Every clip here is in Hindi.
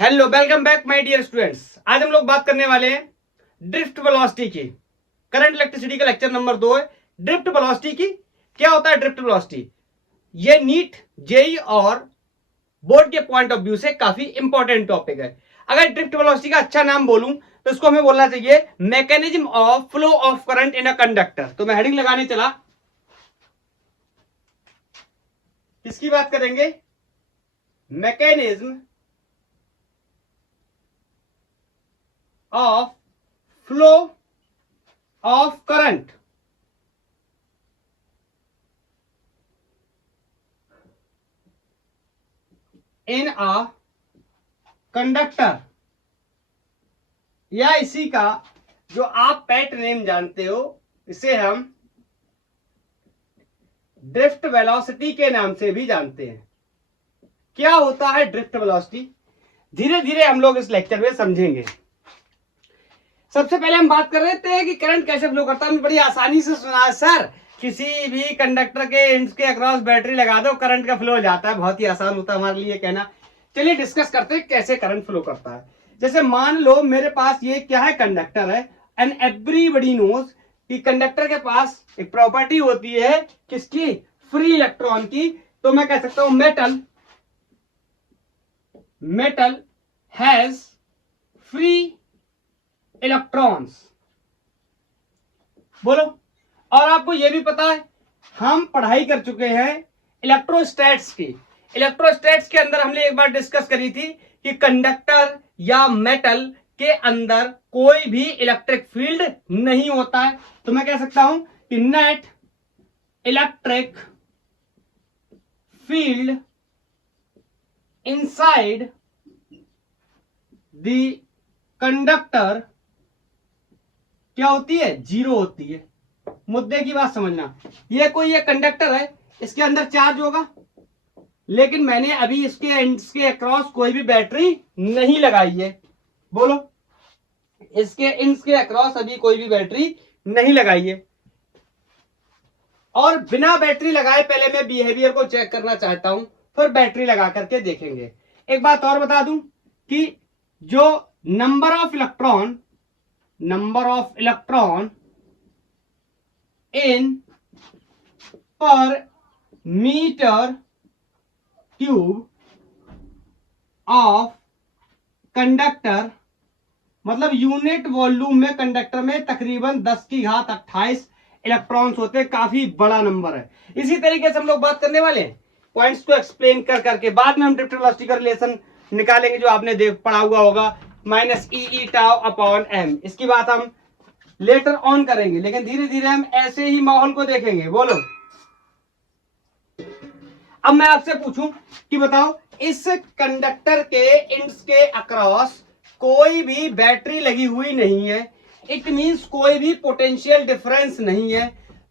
Hello, welcome back my dear students. आज हम लोग बात करने वाले हैं ड्रिफ्ट वेलोसिटी की। करंट इलेक्ट्रिसिटी का लेक्चर नंबर 2 है ड्रिफ्ट वेलोसिटी की। क्या होता है ड्रिफ्ट वेलोसिटी? ये नीट, जेई और बोर्ड के पॉइंट ऑफ व्यू से काफी इंपॉर्टेंट टॉपिक है। अगर ड्रिफ्ट वेलोसिटी का अच्छा नाम बोलूं तो इसको हमें बोलना चाहिए mechanism of flow of current in a conductor. तो मैं हेडिंग लगाने चला, किसकी बात करेंगे? Mechanism of flow of current in a conductor, या इसी का जो आप पेट नेम जानते हो इसे हम ड्रिफ्ट वेलोसिटी के नाम से भी जानते हैं। क्या होता है ड्रिफ्ट वेलोसिटी? धीरे धीरे हम लोग इस लेक्चर में समझेंगे। सबसे पहले हम बात कर रहे थे कि करंट कैसे फ्लो करता है। बड़ी आसानी से सुना सर, किसी भी कंडक्टर के एंड्स के अक्रॉस बैटरी लगा दो, करंट का फ्लो हो जाता है। बहुत ही आसान होता है हमारे लिए कहना। चलिए डिस्कस करते हैं कैसे करंट फ्लो करता है। जैसे मान लो मेरे पास ये क्या है, कंडक्टर है, एंड एवरीबॉडी नोज कि कंडक्टर के पास एक प्रॉपर्टी होती है किसकी? फ्री इलेक्ट्रॉन की। तो मैं कह सकता हूं मेटल हैज फ्री इलेक्ट्रॉन्स। बोलो। और आपको यह भी पता है, हम पढ़ाई कर चुके हैं इलेक्ट्रोस्टैट्स की। इलेक्ट्रोस्टैट्स के अंदर हमने एक बार डिस्कस करी थी कि कंडक्टर या मेटल के अंदर कोई भी इलेक्ट्रिक फील्ड नहीं होता है। तो मैं कह सकता हूं कि net electric field inside the conductor क्या होती है? जीरो होती है। मुद्दे की बात समझना। ये कंडक्टर है, इसके अंदर चार्ज होगा, लेकिन मैंने अभी इसके एंड्स के अक्रॉस कोई भी बैटरी नहीं लगाई है। बोलो, इसके एंड्स के अक्रॉस अभी कोई भी बैटरी नहीं लगाई है। और बिना बैटरी लगाए पहले मैं बिहेवियर को चेक करना चाहता हूं, फिर बैटरी लगा करके देखेंगे। एक बात और बता दूं कि जो नंबर ऑफ इलेक्ट्रॉन इन पर मीटर क्यूब ऑफ कंडक्टर, मतलब यूनिट वॉल्यूम में कंडक्टर में तकरीबन 10 की घात 28 इलेक्ट्रॉन्स होते हैं। काफी बड़ा नंबर है। इसी तरीके से हम लोग बात करने वाले हैं पॉइंट्स को एक्सप्लेन कर करके। बाद में हम ड्रिफ्ट वेलोसिटी का रिलेशन निकालेंगे जो आपने पढ़ा हुआ होगा, माइनस ई टाउ अपॉन एम। इसकी बात हम लेटर ऑन करेंगे, लेकिन धीरे धीरे हम ऐसे ही माहौल को देखेंगे। बोलो। अब मैं आपसे पूछूं कि बताओ, इस कंडक्टर के एंड्स के अक्रॉस कोई भी बैटरी लगी हुई नहीं है। इट मींस कोई भी पोटेंशियल डिफरेंस नहीं है।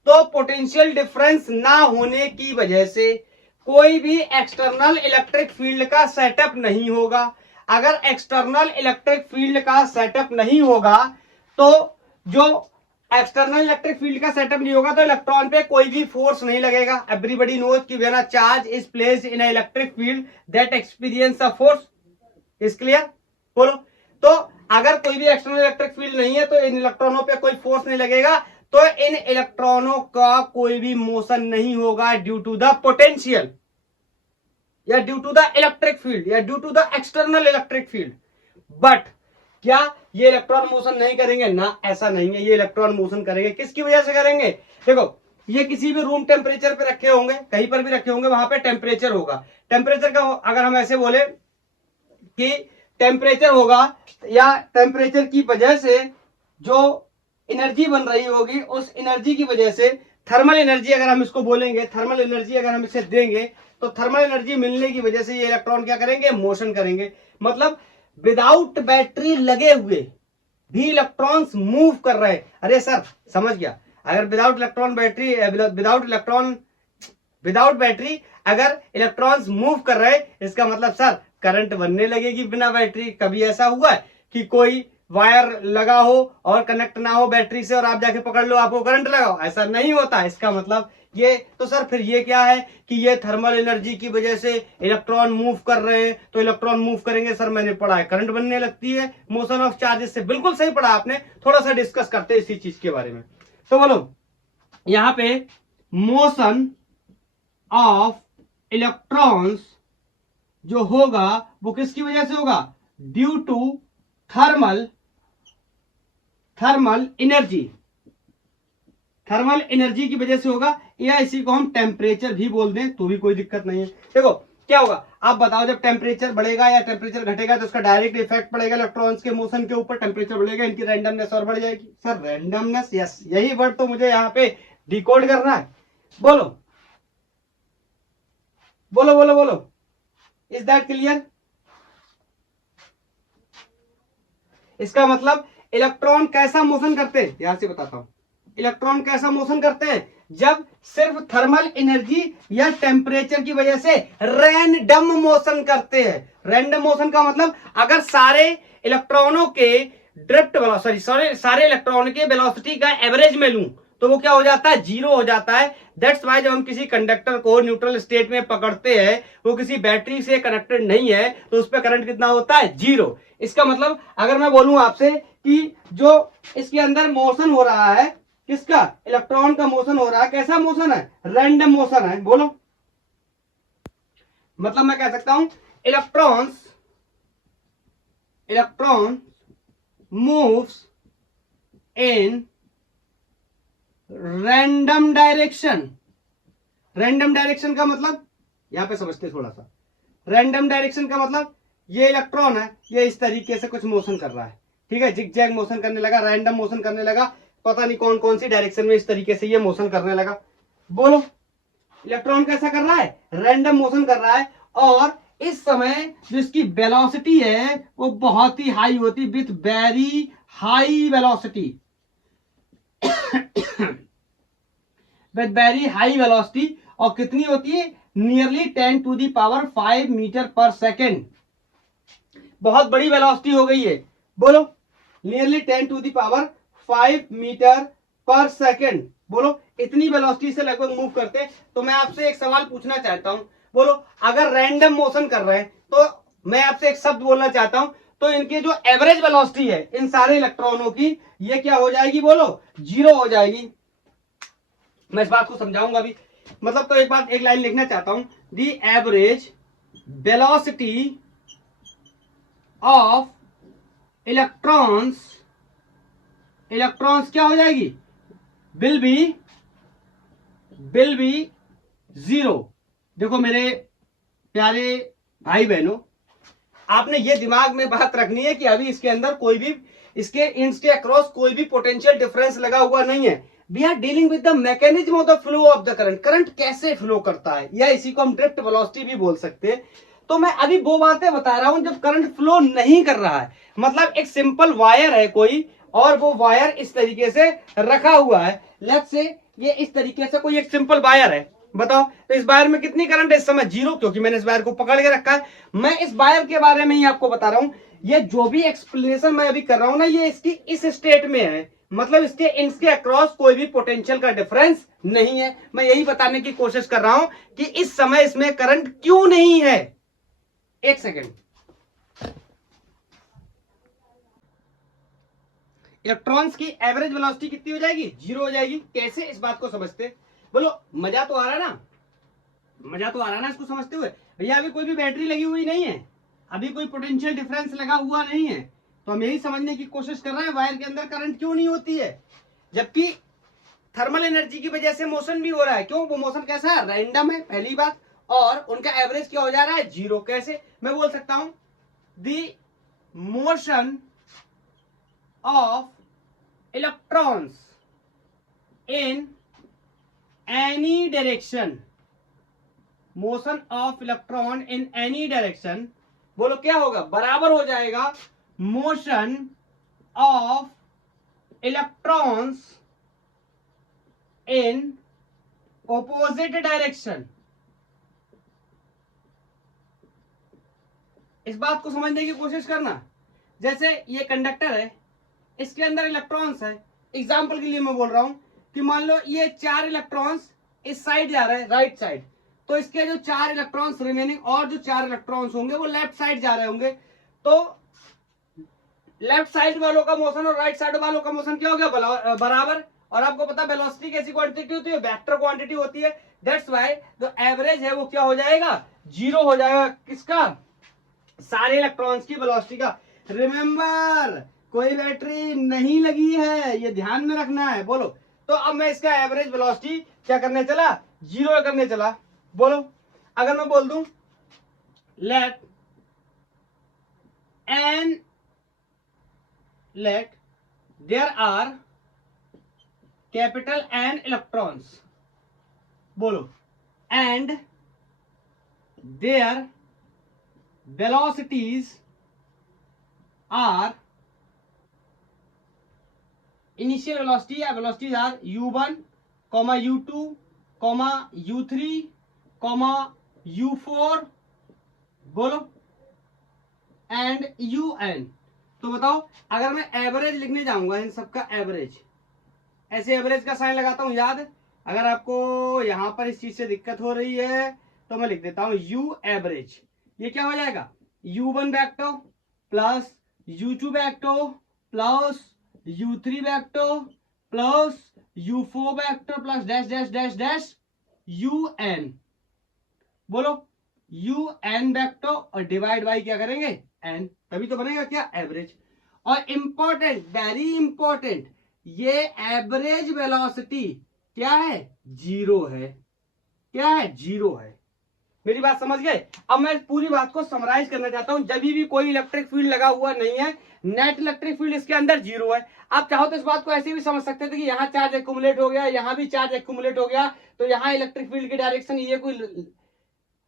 तो पोटेंशियल डिफरेंस ना होने की वजह से कोई भी एक्सटर्नल इलेक्ट्रिक फील्ड का सेटअप नहीं होगा। अगर एक्सटर्नल इलेक्ट्रिक फील्ड का सेटअप नहीं होगा तो जो एक्सटर्नल इलेक्ट्रिक फील्ड का सेटअप नहीं होगा तो इलेक्ट्रॉन पे कोई भी फोर्स नहीं लगेगा। एवरीबॉडी नोज कि when a charge is placed in a electric field that experience a force. Is clear? बोलो। तो अगर कोई भी एक्सटर्नल इलेक्ट्रिक फील्ड नहीं है तो इन इलेक्ट्रॉनों पे कोई फोर्स नहीं लगेगा, तो इन इलेक्ट्रॉनों का कोई भी मोशन नहीं होगा ड्यू टू द पोटेंशियल या due to the electric field या due to the external electric field. But क्या ये इलेक्ट्रॉन मोशन नहीं करेंगे? ना, ऐसा नहीं है। ये इलेक्ट्रॉन मोशन करेंगे। किसकी वजह से करेंगे? देखो, ये किसी भी रूम टेम्परेचर पे रखे होंगे, कहीं पर भी रखे होंगे, वहां पे टेम्परेचर होगा। टेम्परेचर का अगर हम ऐसे बोले कि टेम्परेचर होगा, या टेम्परेचर की वजह से जो एनर्जी बन रही होगी, उस एनर्जी की वजह से थर्मल एनर्जी अगर हम इसको बोलेंगे, थर्मल एनर्जी अगर हम इसे देंगे तो थर्मल एनर्जी मिलने की वजह से ये इलेक्ट्रॉन क्या करेंगे? मोशन करेंगे। मतलब विदाउट बैटरी लगे हुए भी इलेक्ट्रॉन्स मूव कर रहे हैं। अरे सर, समझ गया। अगर विदाउट बैटरी अगर इलेक्ट्रॉन्स मूव कर रहे हैं, इसका मतलब सर करंट बनने लगेगी बिना बैटरी। कभी ऐसा हुआ है कि कोई वायर लगा हो और कनेक्ट ना हो बैटरी से और आप जाके पकड़ लो आपको करंट लगाओ, ऐसा नहीं होता। इसका मतलब ये तो सर फिर ये क्या है कि ये थर्मल एनर्जी की वजह से इलेक्ट्रॉन मूव कर रहे हैं, तो इलेक्ट्रॉन मूव करेंगे सर मैंने पढ़ा है करंट बनने लगती है मोशन ऑफ चार्जेस से। बिल्कुल सही पढ़ा आपने। थोड़ा सा डिस्कस करते हैं इसी चीज के बारे में। तो बोलो यहां पे मोशन ऑफ इलेक्ट्रॉन्स जो होगा वो किसकी वजह से होगा, due to thermal energy, thermal energy की वजह से होगा, या इसी को हम टेम्परेचर भी बोल दें तो भी कोई दिक्कत नहीं है। देखो क्या होगा आप बताओ, जब टेम्परेचर बढ़ेगा या टेम्परेचर घटेगा तो उसका डायरेक्ट इफेक्ट पड़ेगा इलेक्ट्रॉन्स के मोशन के ऊपर। टेम्परेचर बढ़ेगा इनकी रैंडमनेस और बढ़ जाएगी। सर रैंडमनेस, यस यही वर्ड तो मुझे यहाँ पे डिकोड करना है। बोलो बोलो बोलो बोलो, इज दैट क्लियर? इसका मतलब इलेक्ट्रॉन कैसा मोशन करते हैं, यहां से बताता हूं। इलेक्ट्रॉन कैसा मोशन करते हैं, जब सिर्फ थर्मल एनर्जी या टेम्परेचर की वजह से रैंडम मोशन करते हैं। रैंडम मोशन का मतलब अगर सारे इलेक्ट्रॉनों के ड्रिफ्ट सारे इलेक्ट्रॉन के वेलोसिटी का एवरेज में लूं तो वो क्या हो जाता है, जीरो हो जाता है। दैट्स वाई जब हम किसी कंडक्टर को न्यूट्रल स्टेट में पकड़ते हैं, वो किसी बैटरी से कनेक्टेड नहीं है, तो उस पर करंट कितना होता है, जीरो। इसका मतलब अगर मैं बोलूं आपसे कि जो इसके अंदर मोशन हो रहा है, किसका, इलेक्ट्रॉन का मोशन हो रहा है, कैसा मोशन है, रैंडम मोशन है। बोलो मतलब मैं कह सकता हूं electron moves in random direction. Random direction का मतलब यहां पे समझते थोड़ा सा। रैंडम डायरेक्शन का मतलब ये इलेक्ट्रॉन है, ये इस तरीके से कुछ मोशन कर रहा है, ठीक है, जिग जैग मोशन करने लगा, रैंडम मोशन करने लगा, पता नहीं कौन कौन सी डायरेक्शन में इस तरीके से ये मोशन करने लगा। बोलो इलेक्ट्रॉन कैसा कर रहा है, रैंडम मोशन कर रहा है, और इस समय जो इसकी वेलोसिटी है वो बहुत ही हाई होती, with very high velocity, with very high velocity. और कितनी होती है, nearly 10 to the power 5 metre per second. बहुत बड़ी वेलोसिटी हो गई है। बोलो nearly 10 to the power 5 metre per second. बोलो इतनी वेलोसिटी से लगभग मूव करते। तो मैं आपसे एक सवाल पूछना चाहता हूं, बोलो अगर रैंडम मोशन कर रहे हैं तो मैं आपसे एक शब्द बोलना चाहता हूं, तो इनकी जो एवरेज वेलोसिटी है इन सारे इलेक्ट्रॉनों की, ये क्या हो जाएगी, बोलो जीरो हो जाएगी। मैं इस बात को समझाऊंगा अभी। मतलब तो एक लाइन लिखना चाहता हूं, the average velocity of electrons क्या हो जाएगी, विल बी जीरो। देखो मेरे प्यारे भाई बहनों, आपने ये दिमाग में बात रखनी है कि अभी इसके अंदर कोई भी, इसके इंड्स के अक्रॉस कोई भी पोटेंशियल डिफरेंस लगा हुआ नहीं है। We are dealing with the mechanism of the flow of the current. Current कैसे फ्लो करता है, या इसी को हम ड्रिफ्ट वेलोसिटी भी बोल सकते हैं। तो मैं अभी वो बातें बता रहा हूं जब करंट फ्लो नहीं कर रहा है। मतलब एक सिंपल वायर है कोई, और वो वायर इस तरीके से रखा हुआ है, लेट्स से ये इस तरीके से कोई एक सिंपल वायर है। बताओ तो इस वायर में कितनी करंट है इस समय, जीरो, क्योंकि मैंने इस वायर को पकड़ के रखा है। मैं इस वायर के बारे में ही आपको बता रहा हूं। ये जो भी एक्सप्लेनेशन मैं अभी कर रहा हूं ना, ये इसकी इस स्टेट में है, मतलब इसके इंड्स के अक्रॉस कोई भी पोटेंशियल का डिफरेंस नहीं है। मैं यही बताने की कोशिश कर रहा हूं कि इस समय इसमें करंट क्यों नहीं है। एक सेकेंड, इलेक्ट्रॉन्स की एवरेज वेलोसिटी कितनी हो जाएगी, जीरो हो जाएगी। कैसे, इस बात को समझते। बोलो मजा तो आ रहा है ना, मजा तो आ रहा है ना इसको समझते हुए। भैया अभी कोई भी बैटरी लगी हुई नहीं है, अभी कोई पोटेंशियल डिफरेंस लगा हुआ नहीं है, तो हम यही समझने की कोशिश कर रहे हैं वायर के अंदर करंट क्यों नहीं होती है, जबकि थर्मल एनर्जी की वजह से मोशन भी हो रहा है। क्यों, वो मोशन कैसा है, रैंडम है, पहली बात, और उनका एवरेज क्या हो जा रहा है, जीरो। कैसे, मैं बोल सकता हूं the motion of electrons in any direction, motion of electron in any direction, बोलो क्या होगा, बराबर हो जाएगा motion of electrons in opposite direction. इस बात को समझने की कोशिश करना। जैसे ये कंडक्टर है, इसके अंदर इलेक्ट्रॉन्स है। एग्जाम्पल के लिए मैं बोल रहा हूं कि मान लो ये 4 इलेक्ट्रॉन्स इस साइड जा रहे हैं, राइट साइड, तो इसके जो 4 इलेक्ट्रॉन्स रिमेनिंग और जो 4 इलेक्ट्रॉन्स होंगे वो लेफ्ट साइड जा रहे होंगे। तो लेफ्ट साइड वालों का मोशन और राइट साइड वालों का मोशन क्या हो गया, बराबर। और आपको पता वेलोसिटी कैसी क्वांटिटी होती है, वेक्टर क्वांटिटी होती है। दैट्स व्हाई जो एवरेज है वो क्या हो जाएगा, 0 हो जाएगा। किसका, सारे इलेक्ट्रॉन्स की वेलोसिटी का। रिमेंबर कोई बैटरी नहीं लगी है, ये ध्यान में रखना है। बोलो, तो अब मैं इसका एवरेज वेलोसिटी क्या करने चला, 0 करने चला। बोलो, अगर मैं बोल दूं let there are capital N electrons, बोलो, and their velocities are, initial velocity या velocities are u1, u2, u3, u4, बोलो, एंड un। तो बताओ, अगर मैं एवरेज लिखने जाऊंगा इन सबका एवरेज, ऐसे एवरेज का साइन लगाता हूं, याद। अगर आपको यहां पर इस चीज से दिक्कत हो रही है तो मैं लिख देता हूं u एवरेज। ये क्या हो जाएगा, u1 vector plus u2 vector plus u3 vector plus u4 vector plus dash dash dash dash un। बोलो, un वेक्टर और डिवाइड बाई क्या करेंगे, n, तभी तो बनेगा क्या, एवरेज। और इंपॉर्टेंट, वेरी इंपॉर्टेंट, ये एवरेज वेलोसिटी क्या है, 0 है। क्या है, 0 है। मेरी बात समझ गए। अब मैं पूरी बात को समराइज करना चाहता हूं। जब भी कोई इलेक्ट्रिक फील्ड लगा हुआ नहीं है, नेट इलेक्ट्रिक फील्ड इसके अंदर 0 है। आप चाहो तो इस बात को ऐसे भी समझ सकते थे कि यहाँ चार्ज एक्यूमुलेट हो गया, यहाँ भी चार्ज एक्यूमुलेट हो गया, तो यहाँ इलेक्ट्रिक फील्ड की डायरेक्शन ये कोई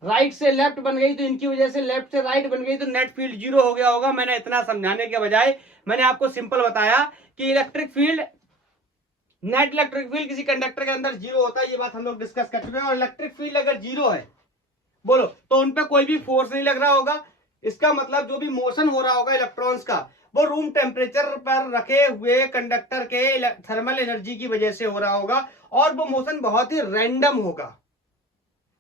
राइट से लेफ्ट बन गई, तो इनकी वजह से लेफ्ट से राइट बन गई, तो नेट फील्ड 0 हो गया होगा। मैंने इतना समझाने के बजाय मैंने आपको सिंपल बताया कि electric field, net electric field किसी कंडक्टर के अंदर 0 होता है। ये बात हम लोग डिस्कस कर चुके हैं। और इलेक्ट्रिक फील्ड अगर 0 है, बोलो, तो उन पे कोई भी फोर्स नहीं लग रहा होगा। इसका मतलब जो भी मोशन हो रहा होगा इलेक्ट्रॉन्स का, वो रूम टेम्परेचर पर रखे हुए कंडक्टर के थर्मल एनर्जी की वजह से हो रहा होगा। और वो मोशन बहुत ही रैंडम होगा।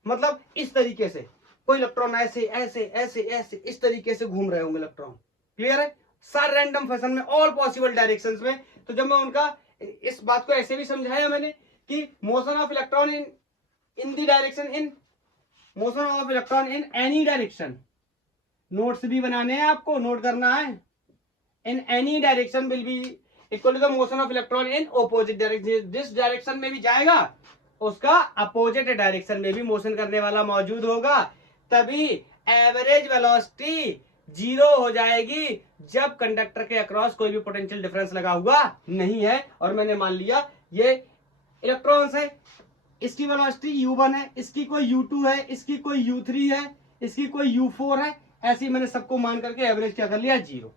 मतलब इस तरीके से कोई इलेक्ट्रॉन ऐसे ऐसे ऐसे ऐसे इस तरीके से घूम रहे होंगे इलेक्ट्रॉन। क्लियर है, सारे रैंडम फैशन में, ऑल पॉसिबल डायरेक्शंस में। तो जब मैं उनका इस बात को ऐसे भी समझाया मैंने कि motion of electron in the direction, in motion of electron in any direction, notes भी बनाने हैं आपको, नोट करना है। In any direction will be equal to the motion of electron in opposite direction. जिस डायरेक्शन में भी जाएगा उसका अपोजिट डायरेक्शन में भी मोशन करने वाला मौजूद होगा, तभी एवरेज वेलोसिटी 0 हो जाएगी, जब कंडक्टर के अक्रॉस कोई भी पोटेंशियल डिफरेंस लगा हुआ नहीं है। और मैंने मान लिया ये इलेक्ट्रॉन्स है, इसकी वेलोसिटी u1 है, इसकी कोई u2 है, इसकी कोई u3 है, इसकी कोई u4 है। ऐसे ही मैंने सबको मान करके एवरेज क्या कर लिया, 0।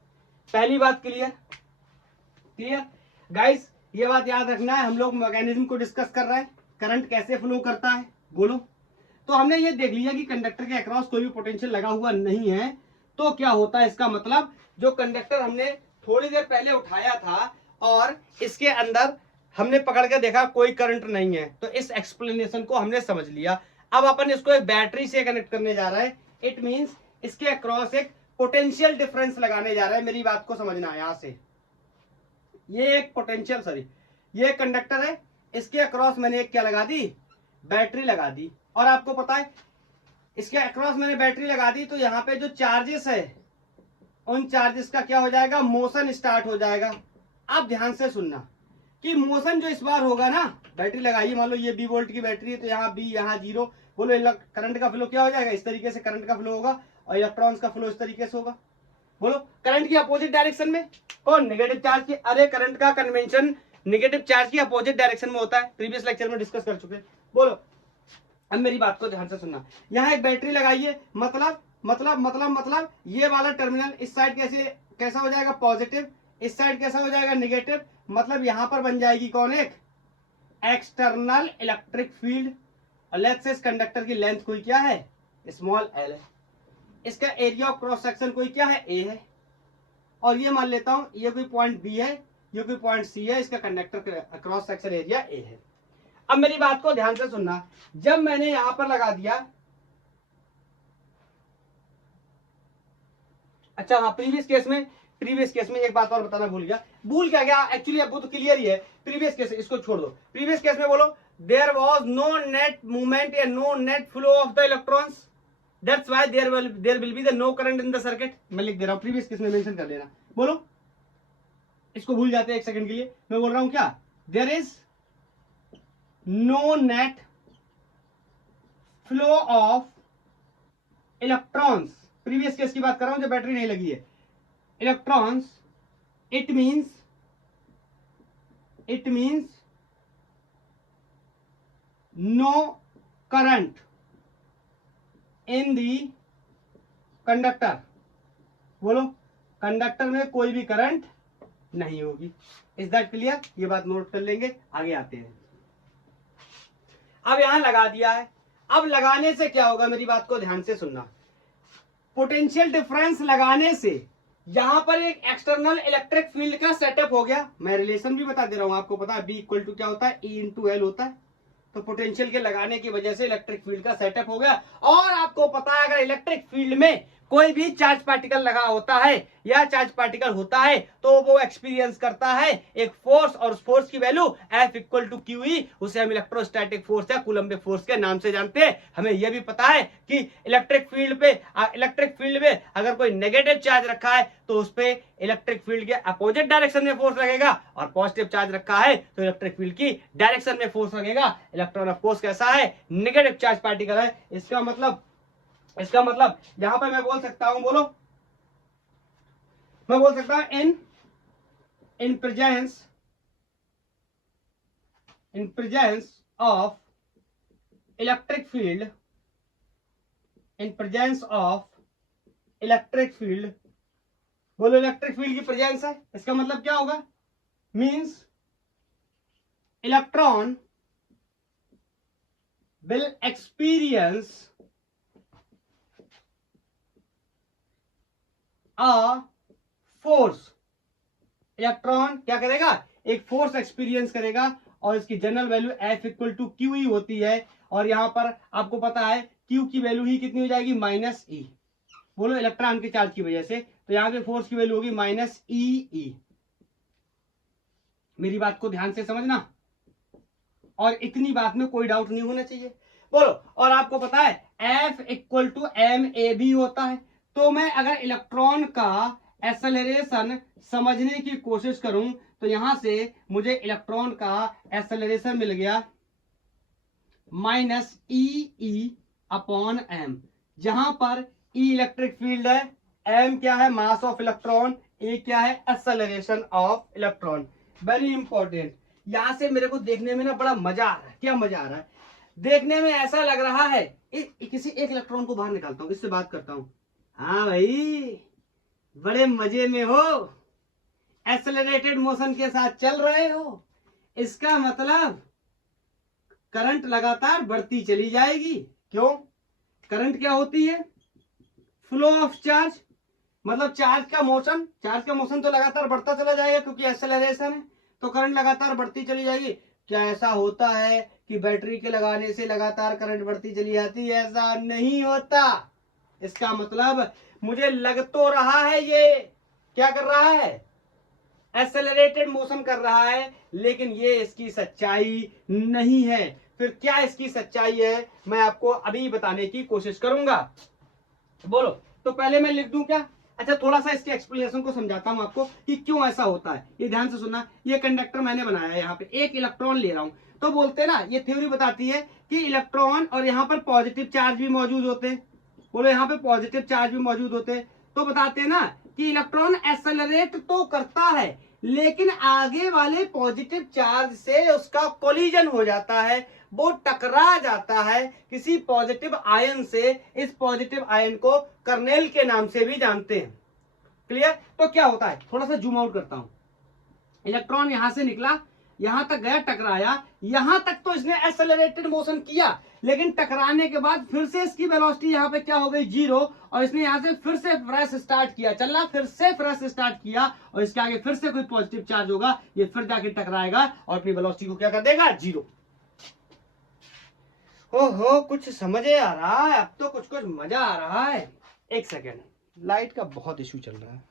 पहली बात क्लियर, क्लियर गाइस। ये बात याद रखना है, हम लोग मैकेनिज्म को डिस्कस कर रहे हैं, करंट कैसे फ्लो करता है। बोलो, तो हमने ये देख लिया कि कंडक्टर के अक्रॉस कोई भी पोटेंशियल लगा हुआ नहीं है, तो क्या होता है, इसका मतलब जो कंडक्टर हमने थोड़ी देर पहले उठाया था और इसके अंदर हमने पकड़ के देखा कोई करंट नहीं है, तो इस एक्सप्लेनेशन को हमने समझ लिया। अब अपन इसको एक बैटरी से कनेक्ट करने जा रहे हैं। इट मींस इसके अक्रॉस एक पोटेंशियल डिफरेंस लगाने जा रहे हैं। मेरी बात को समझना है। यहां से ये एक पोटेंशियल, सॉरी, ये कंडक्टर है, इसके अक्रॉस मैंने एक क्या लगा दी, बैटरी लगा दी। और आपको पता है इसके अक्रॉस मैंने बैटरी लगा दी, तो यहाँ पे जो चार्जेस है उन चार्जेस का क्या हो जाएगा, मोशन स्टार्ट हो जाएगा। आप ध्यान से सुनना कि मोशन जो इस बार होगा ना, बैटरी लगाइए, मान लो ये बी वोल्ट की बैटरी है, तो यहाँ बी, यहाँ 0। बोलो, करंट का फ्लो क्या हो जाएगा, इस तरीके से करंट का फ्लो होगा, और इलेक्ट्रॉन्स का फ्लो इस तरीके से होगा। बोलो, करंट की अपोजिट डायरेक्शन में कौन, नेगेटिव चार्ज की। अरे करंट का कन्वेंशन नेगेटिव चार्ज की अपोजिट डायरेक्शन में होता है, प्रीवियस लेक्चर में डिस्कस कर चुके हैं। बोलो, अब मेरी बात को ध्यान से सुनना। यहाँ एक बैटरी लगाइए, मतलब ये वाला टर्मिनल इस साइड कैसा हो जाएगा, पॉजिटिव, इस साइड कैसा हो जाएगा, नेगेटिव। मतलब यहां पर बन जाएगी कौन, एक एक्सटर्नल इलेक्ट्रिक फील्ड। और लेट्स से इस कंडक्टर की लेंथ कोई क्या है, स्मॉल l है, इसका एरिया ऑफ क्रॉस सेक्शन कोई क्या है, a है। और ये मान लेता हूं ये कोई पॉइंट b है, जो कि पॉइंट सी है, इसका कंडक्टर का क्रॉस सेक्शन एरिया ए है। अब मेरी बात को ध्यान से सुनना, जब मैंने यहां पर लगा दिया, अच्छा हाँ, प्रीवियस केस में एक बात और बताना भूल क्या गया एक्चुअली, अब वो तो क्लियर ही है। प्रीवियस केस इसको छोड़ दो, प्रीवियस केस में बोलो there was no net movement या no net flow of the electrons, that's why there will be the no current in the circuit. मैं लिख दे रहा हूं, प्रीवियस केस में मेंशन कर लेना। बोलो, इसको भूल जाते हैं एक सेकंड के लिए। मैं बोल रहा हूं क्या, there is no net flow of electrons, previous case की बात कर रहा हूं जब बैटरी नहीं लगी है, electrons, it means no current in the conductor. बोलो, कंडक्टर में कोई भी करंट नहीं होगी। Is that clear? ये बात नोट कर लेंगे, आगे आते हैं। अब यहां लगा दिया है, अब लगाने से क्या होगा, मेरी बात को ध्यान से सुनना। पोटेंशियल डिफरेंस लगाने से यहां पर एक एक्सटर्नल इलेक्ट्रिक फील्ड का सेटअप हो गया। मैं रिलेशन भी बता दे रहा हूं, आपको पता है बी इक्वल टू क्या होता है, ई इंटू एल होता है। तो पोटेंशियल के लगाने की वजह से इलेक्ट्रिक फील्ड का सेटअप हो गया। और आपको पता है अगर इलेक्ट्रिक फील्ड में कोई भी चार्ज पार्टिकल लगा होता है या चार्ज पार्टिकल होता है तो वो एक्सपीरियंस करता है एक फोर्स, और उस फोर्स की value F equal to QE, उसे हम इलेक्ट्रोस्टैटिक फोर्स या कूलम्बिक फोर्स के नाम से जानते हैं। हमें यह भी पता है कि इलेक्ट्रिक फील्ड में अगर कोई नेगेटिव चार्ज रखा है तो उस पर इलेक्ट्रिक फील्ड के अपोजिट डायरेक्शन में फोर्स लगेगा, और पॉजिटिव चार्ज रखा है तो इलेक्ट्रिक फील्ड की डायरेक्शन में फोर्स लगेगा। इलेक्ट्रॉन ऑफ कोर्स कैसा है, नेगेटिव चार्ज पार्टिकल है। इसका मतलब यहां पर मैं बोल सकता हूं, बोलो, मैं बोल सकता हूं in presence of electric field, बोलो इलेक्ट्रिक फील्ड की प्रेजेंस है, इसका मतलब क्या होगा, means electron will experience force. Electron क्या करेगा, एक फोर्स एक्सपीरियंस करेगा, और इसकी general value F equal to QE होती है। और यहां पर आपको पता है Q की वैल्यू ही कितनी हो जाएगी, -E। बोलो, इलेक्ट्रॉन के चार्ज की वजह से, तो यहां पे फोर्स की वैल्यू होगी -EE। मेरी बात को ध्यान से समझना, और इतनी बात में कोई डाउट नहीं होना चाहिए। बोलो, और आपको पता है F इक्वल टू MAB होता है। तो मैं अगर इलेक्ट्रॉन का एक्सेलरेशन समझने की कोशिश करूं तो यहां से मुझे इलेक्ट्रॉन का एक्सेलरेशन मिल गया -EE अपॉन M, जहां पर E इलेक्ट्रिक फील्ड है, M क्या है, मास ऑफ इलेक्ट्रॉन, A क्या है, acceleration of electron. Very important. यहां से मेरे को देखने में ना बड़ा मजा आ रहा है। क्या मजा आ रहा है देखने में, ऐसा लग रहा है किसी एक इलेक्ट्रॉन को बाहर निकालता हूं, इससे बात करता हूं। हाँ भाई, बड़े मजे में हो, एक्सेलरेटेड मोशन के साथ चल रहे हो। इसका मतलब करंट लगातार बढ़ती चली जाएगी। क्यों? करंट क्या होती है, फ्लो ऑफ चार्ज, मतलब चार्ज का मोशन तो लगातार बढ़ता चला जाएगा क्योंकि एक्सेलरेशन है, तो करंट लगातार बढ़ती चली जाएगी। क्या ऐसा होता है कि बैटरी के लगाने से लगातार करंट बढ़ती चली जाती है? ऐसा नहीं होता। इसका मतलब मुझे लग तो रहा है ये क्या कर रहा है, एक्सेलरेटेड मोशन कर रहा है, लेकिन ये इसकी सच्चाई नहीं है। फिर क्या इसकी सच्चाई है, मैं आपको अभी बताने की कोशिश करूंगा। बोलो, तो पहले मैं लिख दूं क्या? अच्छा, थोड़ा सा इसके एक्सप्लेनेशन को समझाता हूं आपको कि क्यों ऐसा होता है। ये ध्यान से सुनना, ये कंडक्टर मैंने बनाया है, यहाँ पे एक इलेक्ट्रॉन ले रहा हूं, तो बोलते हैं ना, ये थ्योरी बताती है कि इलेक्ट्रॉन और यहाँ पर पॉजिटिव चार्ज भी मौजूद होते हैं। बोलो, यहाँ पे पॉजिटिव चार्ज भी मौजूद होते हैं, तो बताते हैं ना कि इलेक्ट्रॉन एक्सेलरेट तो करता है, लेकिन आगे वाले पॉजिटिव चार्ज से उसका कोलिजन हो जाता है, वो टकरा जाता है किसी पॉजिटिव आयन से। इस पॉजिटिव आयन को कर्नेल के नाम से भी जानते हैं। क्लियर? तो क्या होता है, थोड़ा सा जूम आउट करता हूं। इलेक्ट्रॉन यहां से निकला, यहां तक गया, टकराया, यहां तक तो इसने एक्सेलरेटेड मोशन किया, लेकिन टकराने के बाद फिर से इसकी वेलोसिटी यहाँ पे क्या हो गई, 0, और इसने यहां से फिर से फ्रेश स्टार्ट किया चलना, फिर से फ्रेश स्टार्ट किया, और इसके आगे फिर से कोई पॉजिटिव चार्ज होगा, ये फिर जाके टकराएगा और अपनी वेलोसिटी को क्या कर देगा, 0। ओहो, कुछ समझ आ रहा है, अब तो कुछ कुछ मजा आ रहा है। एक सेकेंड, लाइट का बहुत इश्यू चल रहा है।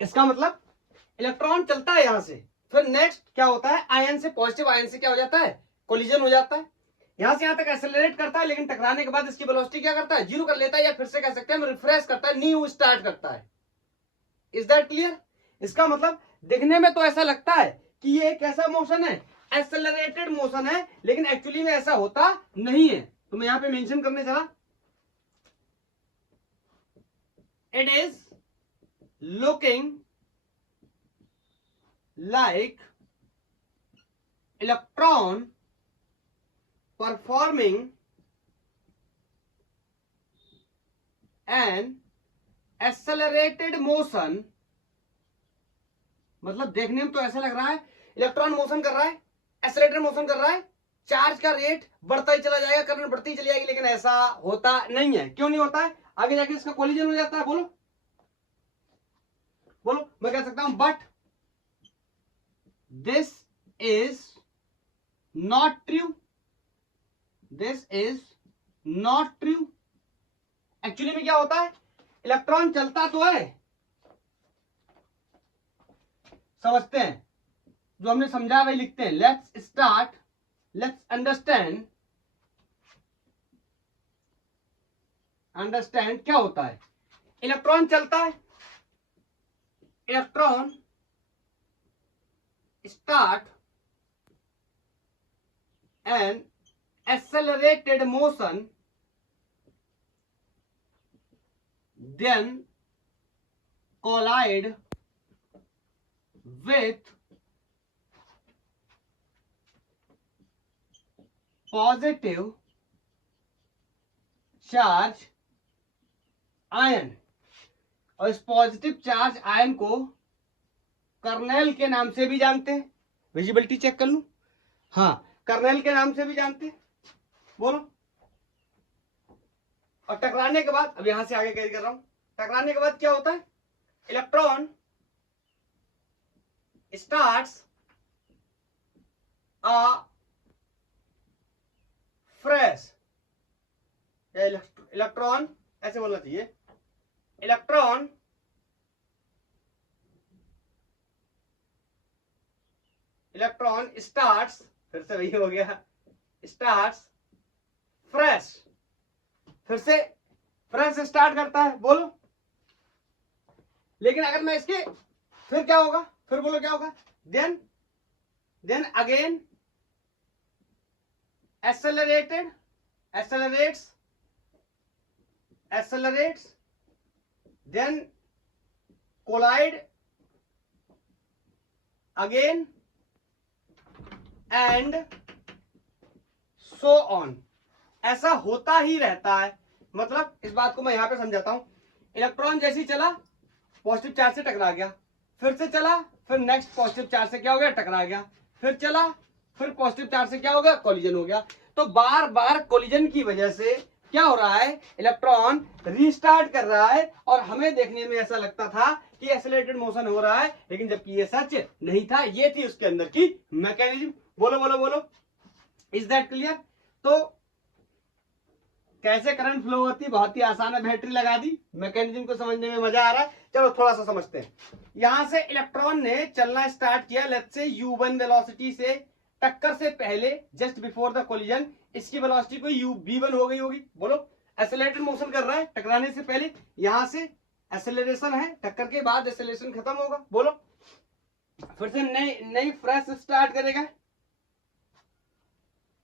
इसका मतलब इलेक्ट्रॉन चलता है यहां से, फिर नेक्स्ट क्या होता है, आयन से, पॉजिटिव आयन से क्या हो जाता है, कोलिजन हो जाता है, यहां से यहां तक एक्सेलरेट करता है, लेकिन टकराने के बाद इसकी वेलोसिटी क्या करता है, 0 कर लेता है, या फिर से कह सकते हैं रिफ्रेश करता है, न्यू स्टार्ट करता है। Is that clear? इसका मतलब दिखने में तो ऐसा लगता है कि ये कैसा मोशन है, एक्सेलरेटेड मोशन है, लेकिन एक्चुअली में ऐसा होता नहीं है। तो मैं यहां पे मेंशन करने चला, it is looking like electron performing an accelerated motion, मतलब देखने में तो ऐसा लग रहा है इलेक्ट्रॉन मोशन कर रहा है, एक्सेलरेटेड मोशन कर रहा है, चार्ज का रेट बढ़ता ही चला जाएगा, करंट बढ़ती ही चली जाएगी, लेकिन ऐसा होता नहीं है। क्यों नहीं होता है? आगे जाके इसका कोलिजन हो जाता है। बोलो बोलो, मैं कह सकता हूं but this is not true, this is not true. Actually में क्या होता है, इलेक्ट्रॉन चलता तो है, समझते हैं, जो हमने समझा वही लिखते हैं। लेट्स स्टार्ट, लेट्स अंडरस्टैंड क्या होता है। इलेक्ट्रॉन चलता है, electron start an accelerated motion, then collide with positive charge ion, और इस पॉजिटिव चार्ज आयन को कर्नेल के नाम से भी जानते हैं। विजिबिलिटी चेक कर लूं, हाँ, कर्नेल के नाम से भी जानते हैं। बोलो, और टकराने के बाद, अब यहां से आगे कैरी कर रहा हूं, टकराने के बाद क्या होता है, electron starts a fresh, electron ऐसे बोलना चाहिए, इलेक्ट्रॉन स्टार्ट्स, फिर से वही हो गया, स्टार्ट्स फ्रेश, फिर से फ्रेश स्टार्ट करता है। बोलो, लेकिन अगर मैं इसके, फिर क्या होगा, फिर बोलो क्या होगा, then again accelerates, then collide again and so on। ऐसा होता ही रहता है। मतलब इस बात को मैं यहां पे समझाता हूं, इलेक्ट्रॉन जैसे ही चला पॉजिटिव चार्ज से टकरा गया, फिर से चला, फिर नेक्स्ट पॉजिटिव चार्ज से क्या हो गया, टकरा गया, फिर चला, फिर पॉजिटिव चार्ज से क्या हो गया, कोलिजन हो गया। तो बार बार कोलिजन की वजह से क्या हो रहा है, इलेक्ट्रॉन रीस्टार्ट कर रहा है, और हमें देखने में ऐसा लगता था कि एक्सेलरेटेड मोशन हो रहा है, लेकिन जबकि ये सच नहीं था, ये थी उसके अंदर की मैकेनिज्म। बोलो बोलो बोलो, इज दैट क्लियर? तो कैसे करंट फ्लो होती है, बहुत ही आसान है, बैटरी लगा दी, मैकेनिज्म को समझने में मजा आ रहा है। चलो थोड़ा सा समझते हैं। यहां से इलेक्ट्रॉन ने चलना स्टार्ट किया, लेट्स से u1 वेलोसिटी से, टक्कर से पहले, जस्ट बिफोर द कोलिजन, इसकी वेलोसिटी कोई v1 हो गई होगी। बोलो, एक्सेलरेटेड मोशन कर रहा है, टकराने से पहले यहां से एक्सेलरेशन है, टक्कर के बाद एक्सेलरेशन खत्म होगा। बोलो, फिर से नई फ्रेश स्टार्ट करेगा।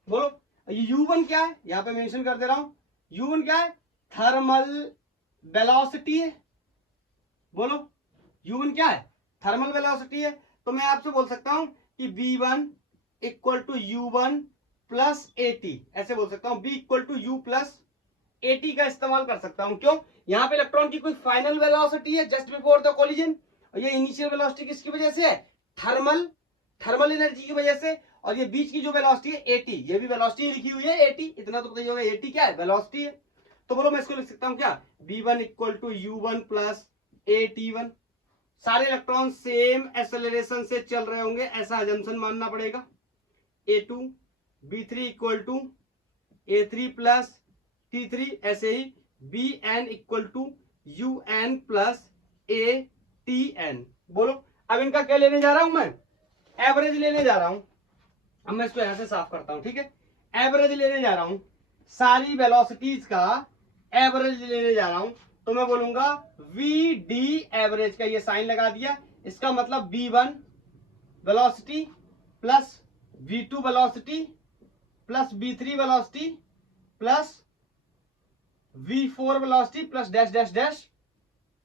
बोलो, ये u1 क्या है, यहां पे मेंशन कर दे रहा हूं, u1 क्या है, थर्मल वेलोसिटी है। बोलो, u1 क्या है, थर्मल वेलोसिटी है। तो मैं आपसे बोल सकता हूं कि v1 equal to u1 plus at, ऐसे बोल सकता हूं, b equal to u plus at का इस्तेमाल कर सकता हूं। क्यों? यहां पे इलेक्ट्रॉन की कोई फाइनल वेलोसिटी है जस्ट बिफोर द कोलिजन, और ये इनिशियल वेलोसिटी किसकी वजह से है, थर्मल एनर्जी की वजह से। और ये बीच की जो वेलोसिटी है एटी, ये भी वेलोसिटी लिखी हुई है एटी, इतना तो पता ही होगा एटी क्या है, वेलोसिटी है। तो बोलो मैं इसको लिख सकता हूं क्या, v1 equal to u1 plus at1। सारे इलेक्ट्रॉन सेम एक्सेलरेशन से चल रहे होंगे ऐसा अजम्पशन मानना पड़ेगा। a2 b3 equal to a3 plus t3, ऐसे ही bn equal to un plus atn। बोलो अब इनका क्या लेने जा रहा हूं मैं, एवरेज लेने जा रहा हूं। अब मैं इसको यहां से साफ करता हूं, ठीक है। एवरेज लेने जा रहा हूं, सारी वेलोसिटीज का एवरेज लेने जा रहा हूं। तो मैं बोलूंगा वी डी एवरेज का ये साइन लगा दिया, इसका मतलब v1 velocity plus v2 velocity plus v3 velocity plus v4 velocity plus dash dash dash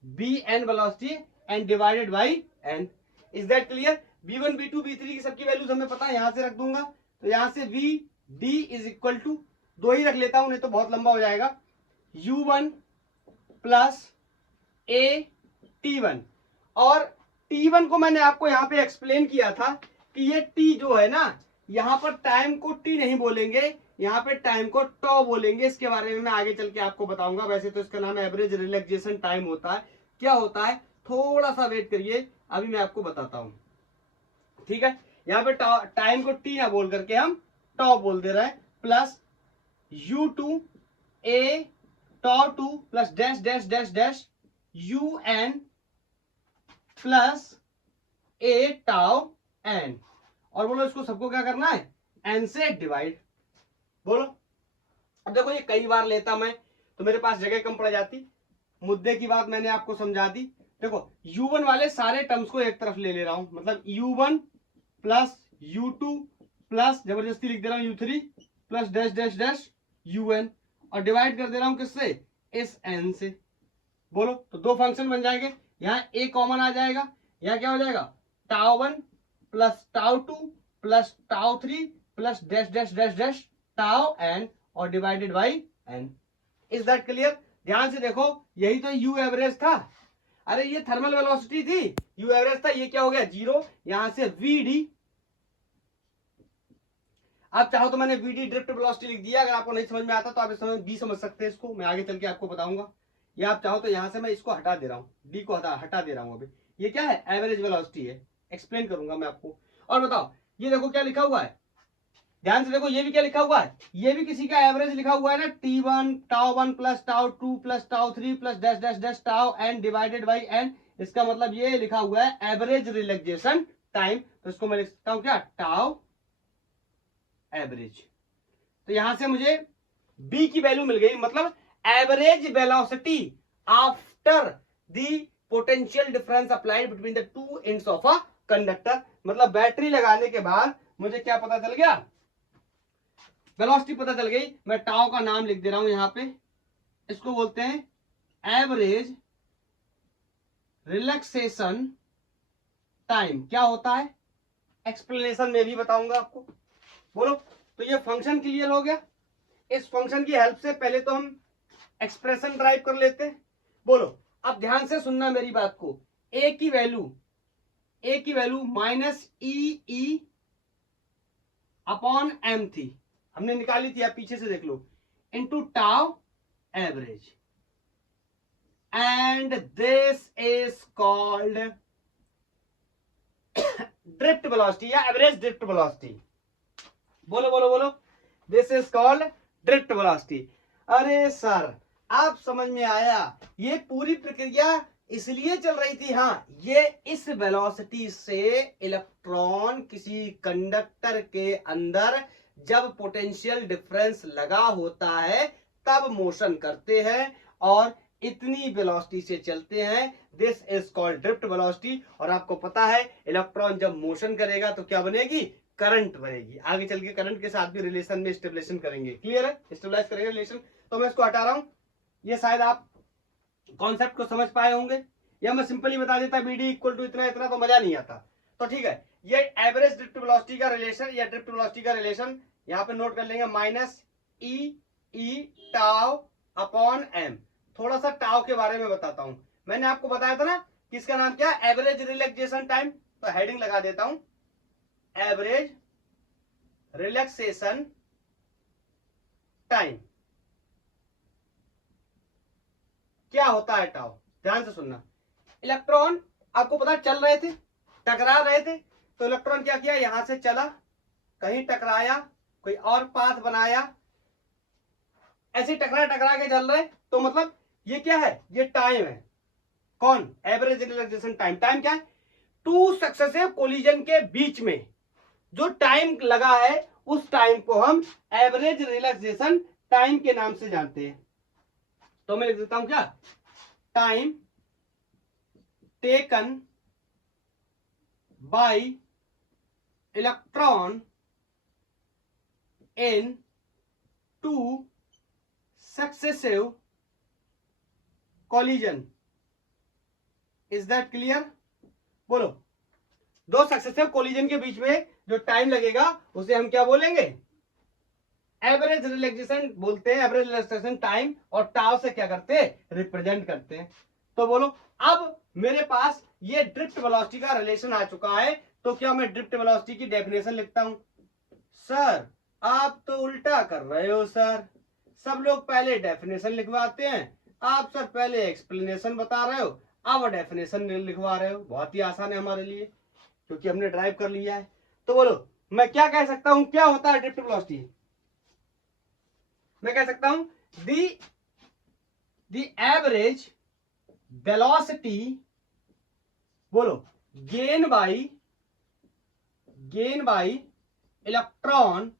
bn velocity and divided by n। Is that clear. v1 v2 v3 की सबकी वैल्यूज हमें पता है, यहां से रख दूंगा। तो यहां से v d is equal to, दो ही रख लेता हूं नहीं तो बहुत लंबा हो जाएगा, u1 प्लस a t1। और t1 को मैंने आपको यहां पे एक्सप्लेन किया था कि ये t जो है ना, यहां पर टाइम को t नहीं बोलेंगे, यहां पे टाइम को टॉ बोलेंगे। इसके बारे में मैं आगे चल के आपको बताऊंगा। वैसे तो इसका नाम एवरेज रिलैक्सेशन टाइम होता है। क्या होता है, थोड़ा सा वेट करिए, अभी मैं आपको बताता हूं, ठीक है। यहां पे टाइम को टी ना बोल करके हम टॉ बोल दे रहे हैं, plus u2 a tau 2 plus dash dash dash dash un plus a tau n। और बोलो इसको सबको क्या करना है, n से डिवाइड। बोलो अब देखो ये कई बार लेता मैं तो मेरे पास जगह कम पड़ जाती, मुद्दे की बात मैंने आपको समझा दी। देखो u1 वाले सारे टर्म्स को एक तरफ ले रहा हूं, मतलब u1 प्लस u2 प्लस जबरदस्ती लिख दे रहा हूं u3 plus dash dash dash un, और डिवाइड कर दे रहा हूं किससे, इस n से। बोलो तो दो फंक्शन बन जाएंगे, यहां a कॉमन आ जाएगा, यहां क्या हो जाएगा, tau one plus tau two plus tau three plus dash dash dash dash tau n और divided by n। Is that clear. ध्यान से देखो यही तो u एवरेज था, अरे ये थर्मल वेलोसिटी थी, u एवरेज था, ये क्या हो गया जीरो। यहां से vd, आप चाहो तो मैंने vd ड्रिफ्ट वेलोसिटी लिख दिया, अगर आपको नहीं समझ में आता तो आप इस समय भी समझ सकते हैं इसको, मैं आगे चल के आपको बताऊंगा। या आप चाहो तो यहां से मैं इसको हटा दे रहा हूं, d को हटा दे रहा हूं। अभी ये क्या है, एवरेज वेलोसिटी है, एक्सप्लेन करूंगा मैं आपको। और बताओ ये देखो क्या लिखा हुआ है, ध्यान से देखो ये भी क्या लिखा हुआ है, ये भी किसी का एवरेज लिखा हुआ है ना, t1 tau one plus tau two plus tau three plus dash dash dash tau n divided by n। इसका मतलब ये लिखा हुआ है एवरेज रिलैक्सेशन टाइम। तो इसको मैं लिख सकता हूं क्या, टाउ एवरेज। तो यहां से मुझे b की वैल्यू मिल गई, मतलब average velocity after the potential difference applied between the two ends of a conductor. मतलब बैटरी लगाने के बाद मुझे क्या पता चल गया, वेलोसिटी पता चल गई। मैं टाउ का नाम लिख दे रहा हूं यहां पे, इसको बोलते हैं एवरेज रिलैक्सेशन टाइम। क्या होता है एक्सप्लेनेशन में भी बताऊंगा आपको। बोलो तो ये फंक्शन क्लियर हो गया। इस फंक्शन की हेल्प से पहले तो हम एक्सप्रेशन ड्राइव कर लेते हैं। बोलो अब ध्यान से सुनना मेरी बात को, ए की value minus E upon M थी, हमने निकाली थी, आप पीछे से देख लो, into tau average, and this is called drift velocity या एवरेज ड्रिफ्ट वेलोसिटी। बोलो बोलो बोलो, this is called drift velocity. अरे सर आप समझ में आया, ये पूरी प्रक्रिया इसलिए चल रही थी, हाँ ये इस वेलोसिटी से इलेक्ट्रॉन किसी कंडक्टर के अंदर जब पोटेंशियल डिफरेंस लगा होता है तब मोशन करते हैं और इतनी वेलोसिटी से चलते हैं। This is called drift velocity. और आपको पता है इलेक्ट्रॉन जब मोशन करेगा तो क्या बनेगी, करंट बनेगी। आगे चल के करंट के साथ भी रिलेशन में स्टेबलाइजेशन करेंगे, क्लियर है, स्टेबलाइज करेंगे रिलेशन। तो मैं इसको हटा रहा हूं, ये शायद आप कॉन्सेप्ट को समझ पाए होंगे, या मैं सिंपली बता देता bd इक्वल टू इतना इतना तो मजा नहीं आता। तो ठीक है, ये एवरेज ड्रिफ्ट वेलोसिटी का रिलेशन या ड्रिफ्ट वेलोसिटी का रिलेशन यहां पे नोट कर लेंगे, माइनस ई टाउ अपॉन एम। थोड़ा सा टाउ के बारे में बताता हूं। मैंने आपको बताया था ना किसका नाम क्या, एवरेज रिलैक्सेशन टाइम। तो हेडिंग लगा देता हूं, एवरेज रिलैक्सेशन टाइम। क्या होता है टाउ, ध्यान से सुनना। इलेक्ट्रॉन आपको पता चल रहे थे, टकरा रहे थे, तो इलेक्ट्रॉन क्या किया, यहां से चला, कहीं टकराया, कोई और पाथ बनाया, ऐसे टकरा टकरा के चल रहे, तो मतलब ये क्या है, ये टाइम है। कौन, एवरेज रिलैक्सेशन टाइम। टाइम क्या है, टू सक्सेसिव कोलिजन के बीच में जो टाइम लगा है उस टाइम को हम एवरेज रिलैक्सेशन टाइम के नाम से जानते हैं। तो मैं लिख देता हूं क्या, time taken by electron in two successive collision. Is that clear, बोलो। दो सक्सेसिव कोलिजन के बीच में जो टाइम लगेगा उसे हम क्या बोलेंगे, एवरेज रिलैक्सेशन बोलते हैं, एवरेज रिलैक्सेशन टाइम। और टाउ से क्या करते हैं, रिप्रेजेंट करते हैं। तो बोलो, अब मेरे पास ये ड्रिफ्ट वेलोसिटी का रिलेशन आ चुका है, तो क्या मैं ड्रिफ्ट वेलोसिटी की डेफिनेशन लिखता हूं। सर आप तो उल्टा कर रहे हो सर, सब लोग पहले डेफिनेशन लिखवाते हैं, आप सर पहले एक्सप्लेनेशन बता रहे हो, अब डेफिनेशन लिखवा रहे हो। बहुत ही आसान है हमारे लिए, क्योंकि हमने ड्राइव कर लिया है। तो बोलो, मैं क्या कह सकता हूं, क्या होता है ड्रिफ्ट वेलोसिटी। मैं कह सकता हूं द एवरेज वेलोसिटी, बोलो, गेन बाई इलेक्ट्रॉन,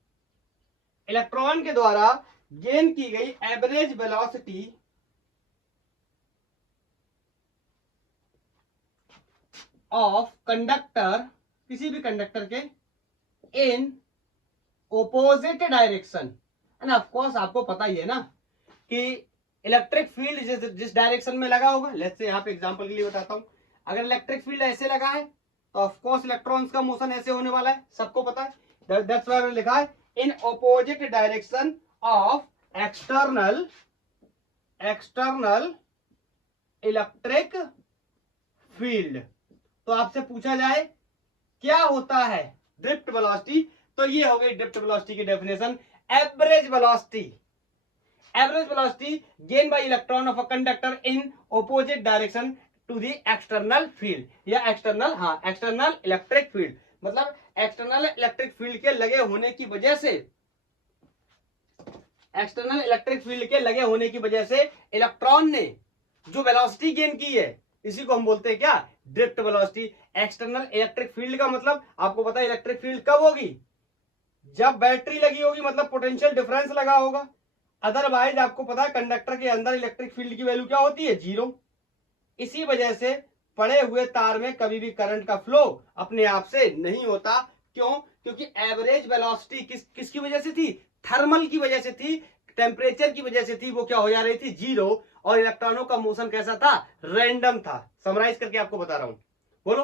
इलेक्ट्रॉन के द्वारा गेन की गई एवरेज वेलोसिटी ऑफ कंडक्टर, किसी भी कंडक्टर के, in opposite direction. And of course आपको पता ही है ना कि इलेक्ट्रिक फील्ड जिस डायरेक्शन में लगा होगा, लेट्स से यहाँ पे एग्जांपल के लिए बताता हूं, अगर इलेक्ट्रिक फील्ड ऐसे लगा है तो ऑफ कोर्स इलेक्ट्रॉन्स का मोशन ऐसे होने वाला है, सबको पता है। दैट्स व्हाई मैंने लिखा है इन opposite direction of external electric field. तो आपसे पूछा जाए क्या होता है ड्रिफ्ट वेलोसिटी, तो ये हो गई ड्रिफ्ट वेलोसिटी की definition, average velocity gain by electron of a conductor in opposite direction to the external field, या एक्सटर्नल इलेक्ट्रिक फील्ड, मतलब एक्सटर्नल इलेक्ट्रिक फील्ड के लगे होने की वजह से, एक्सटर्नल इलेक्ट्रिक फील्ड के लगे होने की वजह से इलेक्ट्रॉन ने जो वेलोसिटी गेन की है, इसी को हम बोलते हैं क्या, drift velocity. External electric field का मतलब आपको पता है इलेक्ट्रिक फील्ड कब होगी, जब बैटरी लगी होगी, मतलब पोटेंशियल डिफरेंस लगा होगा। अदरवाइज आपको पता है कंडक्टर के अंदर इलेक्ट्रिक फील्ड की वैल्यू क्या होती है, जीरो। इसी वजह से पड़े हुए तार में कभी भी करंट का फ्लो अपने आप से नहीं होता। क्यों, क्योंकि एवरेज वेलोसिटी किसकी वजह से थी, थर्मल की वजह से थी, टेम्परेचर की वजह से थी, वो क्या हो जा रही थी, जीरो। और इलेक्ट्रॉनों का मोशन कैसा था, रैंडम था। समराइज करके आपको बता रहा हूं, बोलो।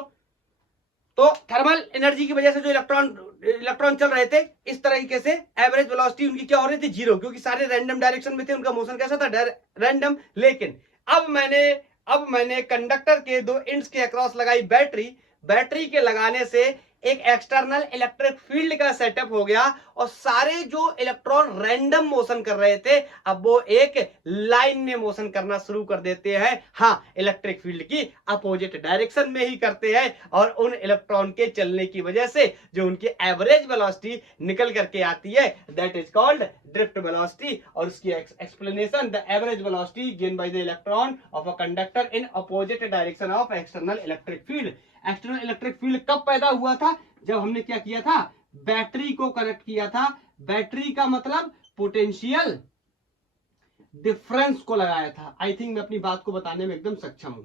तो थर्मल एनर्जी की वजह से जो इलेक्ट्रॉन चल रहे थे, इस तरीके से एवरेज वेलोसिटी उनकी क्या हो रही थी, जीरो, क्योंकि सारे रैंडम डायरेक्शन में थे, उनका मोशन कैसा था, रैंडम। लेकिन अब मैंने कंडक्टर के दो एंड्स के अक्रॉस लगाई बैटरी के लगाने से एक एक्सटर्नल इलेक्ट्रिक फील्ड का सेटअप हो गया, और सारे जो इलेक्ट्रॉन रैंडम मोशन कर रहे थे, अब वो एक लाइन में मोशन करना शुरू कर देते हैं। हाँ, इलेक्ट्रिक फील्ड की अपोजिट डायरेक्शन में ही करते हैं, और उन इलेक्ट्रॉन के चलने की वजह से जो उनकी एवरेज वेलोसिटी निकल करके आती है, that is called drift velocity. और उसकी explanation, the average velocity gain by the electron of a conductor in opposite direction of external electric field. External electric field कब पैदा हुआ था, जब हमने क्या किया था, बैटरी को कनेक्ट किया था। बैटरी का मतलब पोटेंशियल डिफरेंस को लगाया था। आई थिंक मैं अपनी बात को बताने में एकदम सक्षम हूं,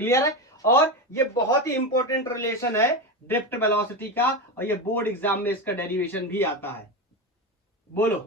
क्लियर है। और ये बहुत ही इंपॉर्टेंट रिलेशन है ड्रिफ्ट वेलोसिटी का, और ये बोर्ड एग्जाम में इसका डेरिवेशन भी आता है। बोलो,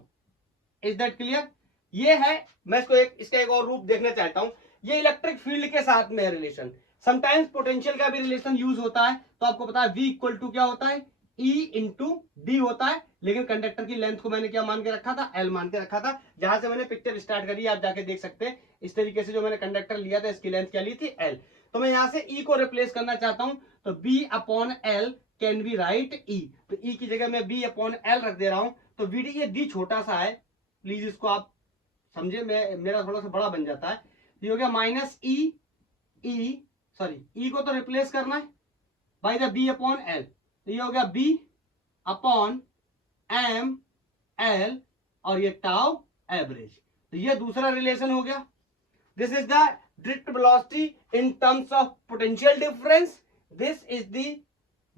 इज दैट क्लियर। ये है, मैं इसका एक और रूप देखना चाहता हूं। ये इलेक्ट्रिक फील्ड के साथ में रिलेशन, समटाइम्स पोटेंशियल का भी रिलेशन यूज होता है। तो आपको पता है V इक्वल टू क्या होता है, E इंटू डी होता है। लेकिन कंडक्टर की लेंथ को मैंने क्या मान के रखा था, L मान के रखा था। जहां से मैंने पिक्चर स्टार्ट करी, आप जाके देख सकते हैं। इस तरीके से जो मैंने कंडक्टर लिया था, इसकी लेंथ क्या ली थी, L। तो मैं यहां से E को रिप्लेस करना चाहता हूं, तो B/L can be right E, तो E की जगह मैं B/L रख दे रहा हूं। तो VD ये D छोटा सा है, प्लीज इसको आप समझे, मेरा थोड़ा सा बड़ा बन जाता है। ये हो गया माइनस E को तो रिप्लेस करना है बाई द B/L, तो ये हो गया B/M/L और ये टाउ एवरेज। तो ये दूसरा रिलेशन हो गया। This is the drift velocity in terms of potential difference, this is the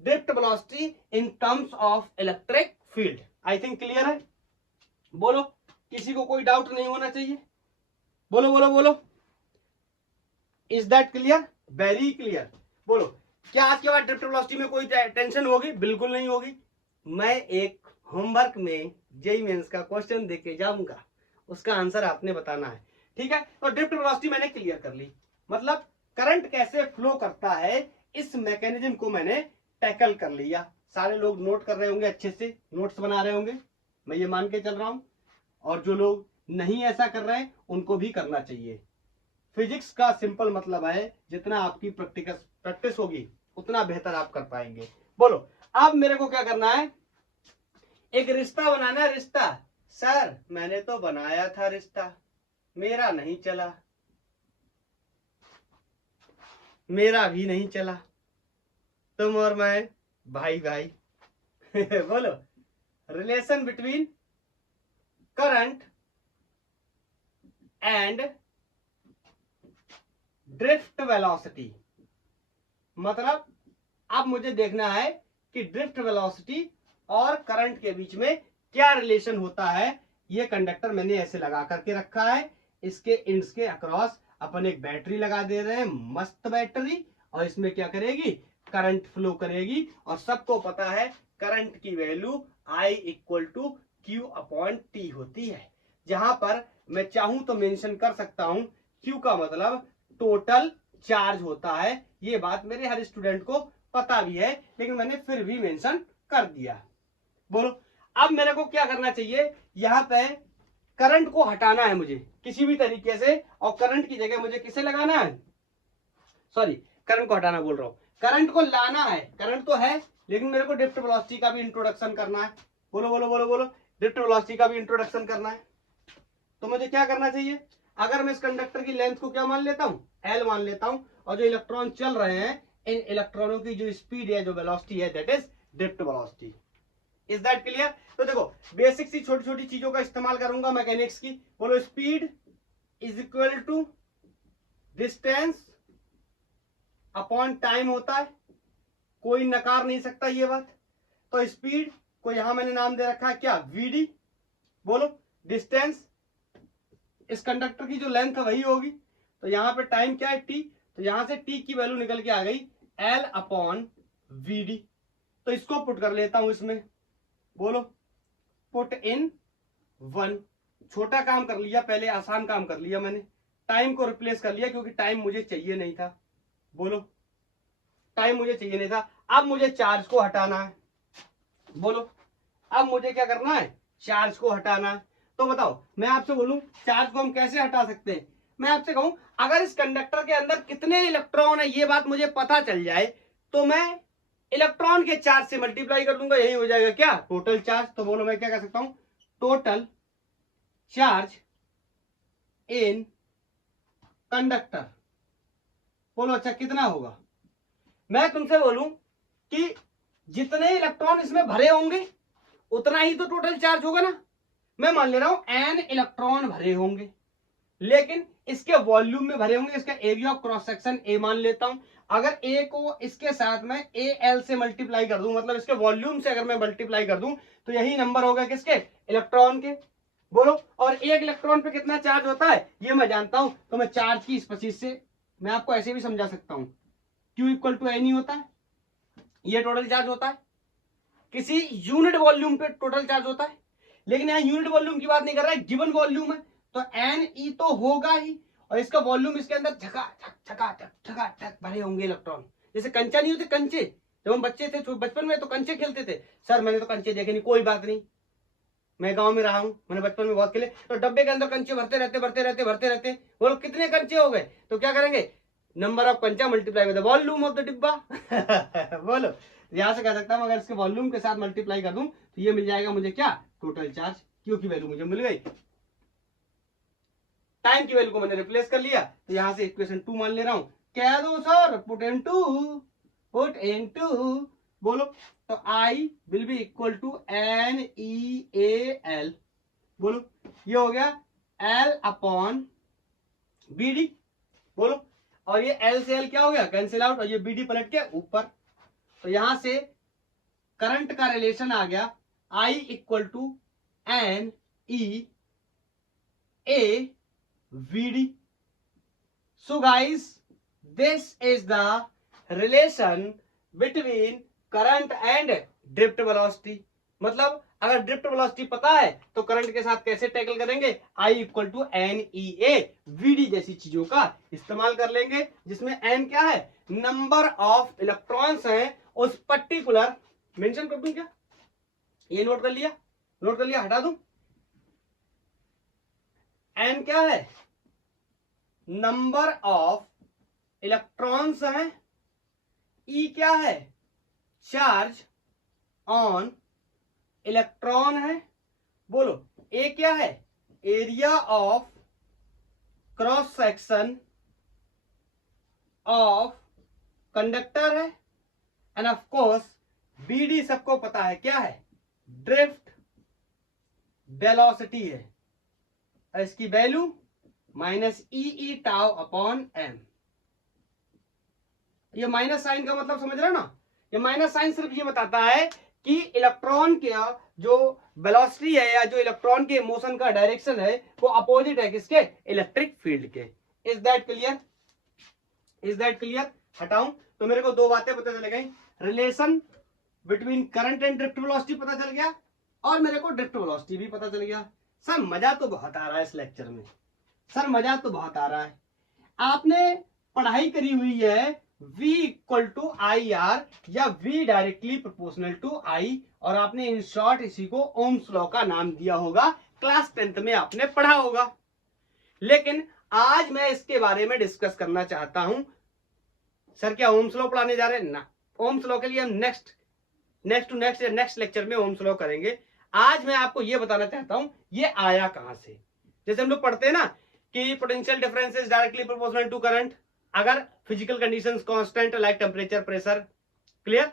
drift velocity in terms of electric field. I think clear है? बोलो, किसी को कोई डाउट नहीं होना चाहिए। बोलो बोलो बोलो, is that clear? Very clear. बोलो, क्या आज के बाद ड्रिफ्ट वेलोसिटी में कोई टेंशन होगी? बिल्कुल नहीं होगी। मैं एक होमवर्क में जेईई मेंस का क्वेश्चन देके जाऊंगा, उसका आंसर आपने बताना है, ठीक है? तो ड्रिफ्ट वेलोसिटी मैंने क्लियर कर ली, मतलब करंट कैसे फ्लो करता है, इस मैकेनिज्म को मैंने टैकल कर लिया। सारे लोग नोट कर रहे होंगे, अच्छे से नोट्स बना रहे होंगे, मैं ये मान के चल रहा हूं। और जो लोग नहीं ऐसा कर रहे हैं उनको भी करना चाहिए। फिजिक्स का सिंपल मतलब है, जितना आपकी प्रैक्टिस होगी उतना बेहतर आप कर पाएंगे। बोलो, अब मेरे को क्या करना है? एक रिश्ता बनाना है। रिश्ता, सर मैंने तो बनाया था रिश्ता, मेरा नहीं चला, मेरा भी नहीं चला, तुम और मैं भाई भाई। बोलो, relation between current and drift velocity, मतलब अब मुझे देखना है कि ड्रिफ्ट वेलोसिटी और करंट के बीच में क्या रिलेशन होता है। ये कंडक्टर मैंने ऐसे लगा करके रखा है, इसके इंड्स के अक्रॉस अपन एक बैटरी लगा दे रहे हैं, मस्त बैटरी, और इसमें क्या करेगी? करंट फ्लो करेगी। और सबको पता है करंट की वैल्यू I=Q/T होती है, जहां पर मैं चाहूं तो मेंशन कर सकता हूं, Q का मतलब टोटल चार्ज होता है। ये बात मेरे हर स्टूडेंट को पता भी है, लेकिन मैंने फिर भी मेंशन कर दिया। बोलो, अब मेरे को क्या करना चाहिए? यहां पे करंट को हटाना है मुझे किसी भी तरीके से, और करंट की जगह मुझे किसे लगाना है? सॉरी, करंट को हटाना बोल रहा हूं, करंट को लाना है। करंट तो है, लेकिन मेरे को ड्रिफ्ट वेलोसिटी का भी इंट्रोडक्शन करना है। बोलो बोलो बोलो बोलो, ड्रिफ्ट वेलोसिटी का भी इंट्रोडक्शन करना है। तो मुझे क्या करना चाहिए? अगर मैं इस कंडक्टर की लेंथ को क्या मान लेता हूं? L मान लेता हूं, और जो इलेक्ट्रॉन चल रहे हैं, इन इलेक्ट्रॉनों की जो स्पीड है, जो वेलोसिटी है, that is drift velocity. Is that clear? तो देखो, बेसिक सी छोटी छोटी चीजों का इस्तेमाल करूंगा मैकेनिक्स की। बोलो, speed is equal to distance upon time होता है, कोई नकार नहीं सकता ये बात। तो स्पीड को यहां मैंने नाम दे रखा है क्या? VD। बोलो, डिस्टेंस, इस कंडक्टर की जो लेंथ है वही होगी, तो यहां पे टाइम क्या है? T, तो यहां से T की वैल्यू निकल के आ गई L/VD। तो इसको पुट कर लेता हूं इसमें। बोलो, पुट इन 1। छोटा काम कर लिया पहले, आसान काम कर लिया मैंने। टाइम को रिप्लेस कर लिया, क्योंकि टाइम मुझे चाहिए नहीं था। बोलो, टाइम मुझे चाहिए नहीं था। अब मुझे चार्ज को हटाना है। बोलो, अब मुझे क्या करना है? चार्ज को हटाना है। तो बताओ, मैं आपसे बोलूं चार्ज को हम कैसे हटा सकते हैं? मैं आपसे कहूं, अगर इस कंडक्टर के अंदर कितने इलेक्ट्रॉन है ये बात मुझे पता चल जाए, तो मैं इलेक्ट्रॉन के चार्ज से मल्टीप्लाई कर दूंगा, यही हो जाएगा क्या? Total charge. तो बोलो, मैं क्या कर सकता हूं? Total charge in conductor. बोलो, अच्छा कितना होगा? मैं तुमसे बोलूं कि जितने इलेक्ट्रॉन इसमें भरे होंगे उतना ही तो टोटल चार्ज होगा ना। मैं मान ले रहा हूं n इलेक्ट्रॉन भरे होंगे, लेकिन इसके वॉल्यूम में भरे होंगे। इसका area of cross section A मान लेता हूं। अगर A को इसके साथ मैं AL से मल्टीप्लाई कर दूं, मतलब इसके वॉल्यूम से अगर मैं मल्टीप्लाई कर दूं, तो यही नंबर होगा किसके? इलेक्ट्रॉन के। बोलो, और एक इलेक्ट्रॉन पे कितना चार्ज होता है ये मैं जानता हूं, तो मैं चार्ज की स्पीशीज से मैं आपको ऐसे भी समझा सकता हूं, Q=N होता है, ये टोटल चार्ज होता है। किसी यूनिट वॉल्यूम पे टोटल चार्ज होता है, लेकिन यहाँ यूनिट वॉल्यूम की बात नहीं कर रहा है, गिवन वॉल्यूम है, तो NE तो होगा ही, और इसका वॉल्यूम इसके अंदर झकाझक भरे होंगे इलेक्ट्रॉन। जैसे कंचा नहीं होते कंचे, जब हम बच्चे थे बचपन में तो कंचे खेलते थे। सर मैंने तो कंचे देखे नहीं। कोई बात नहीं, मैं गांव में रहा हूं, मैंने बचपन में बहुत खेले। तो डब्बे के अंदर कंचे भरते रहते। बोलो, कितने कंचे हो गए? तो क्या करेंगे? नंबर ऑफ पंचा multiply with the volume of the डिब्बा बोलो, यहां से कह सकता हूं अगर इसके वॉल्यूम के साथ मल्टीप्लाई कर दूं तो ये मिल जाएगा मुझे क्या, टोटल चार्ज। क्यू की वैल्यू मुझे मिल गई, टाइम की वैल्यू को मैंने रिप्लेस कर लिया, तो यहां से इक्वेशन 2 मान ले रहा हूं। कह दो सर पुट इनटू बोलो, तो I will be equal to NEAL, बोलो ये हो गया L अपॉन BD, बोलो, और ये L से L क्या हो गया, कैंसिल आउट, और ये BD पलट के ऊपर, तो यहां से करंट का रिलेशन आ गया I equal to NEAVD। So guys, this is the relation between current and drift velocity। मतलब अगर ड्रिफ्ट वेलोसिटी पता है तो करंट के साथ कैसे टैकल करेंगे, I इक्वल टू NEAVD जैसी चीजों का इस्तेमाल कर लेंगे, जिसमें N क्या है, नंबर ऑफ इलेक्ट्रॉन्स हैं उस पर्टिकुलर, मेंशन कर दूं क्या, ये नोट कर लिया, हटा दूं, N क्या है, नंबर ऑफ इलेक्ट्रॉन्स हैं, E क्या है, चार्ज ऑन इलेक्ट्रॉन है, बोलो, A क्या है, area of cross section of conductor है, एंड ऑफ कोर्स BD सबको पता है क्या है, ड्रिफ्ट वेलोसिटी है, इसकी value -EE tau upon m। ये माइनस साइन का मतलब समझ रहे हो ना, ये माइनस साइन सिर्फ ये बताता है कि इलेक्ट्रॉन के जो वेलोसिटी है या जो इलेक्ट्रॉन के मोशन का डायरेक्शन है वो अपोजिट है किसके, इलेक्ट्रिक फील्ड के। इज दैट क्लियर, हटाऊं तो मेरे को दो बातें पता चल गई, relation between current and drift velocity पता चल गया, और मेरे को ड्रिफ्ट वेलोसिटी भी पता चल गया। सर मजा तो बहुत आ रहा है इस लेक्चर में, सर मजा तो बहुत आ रहा है। आपने पढ़ाई करी हुई है V इक्वल टू IR या V directly proportional to I, और आपने इन शॉर्ट इसी को ओम्स लॉ का नाम दिया होगा, क्लास 10th में आपने पढ़ा होगा। लेकिन आज मैं इसके बारे में डिस्कस करना चाहता हूं। सर क्या ओम्स लॉ पढ़ाने जा रहे हैं ना, ओम्स लॉ के लिए हम नेक्स्ट लेक्चर में ओम्स लॉ करेंगे। आज मैं आपको यह बताना चाहता हूं ये आया कहां से। जैसे हम लोग पढ़ते हैं ना कि potential difference is directly proportional to current, अगर physical conditions constant like temperature pressure, clear,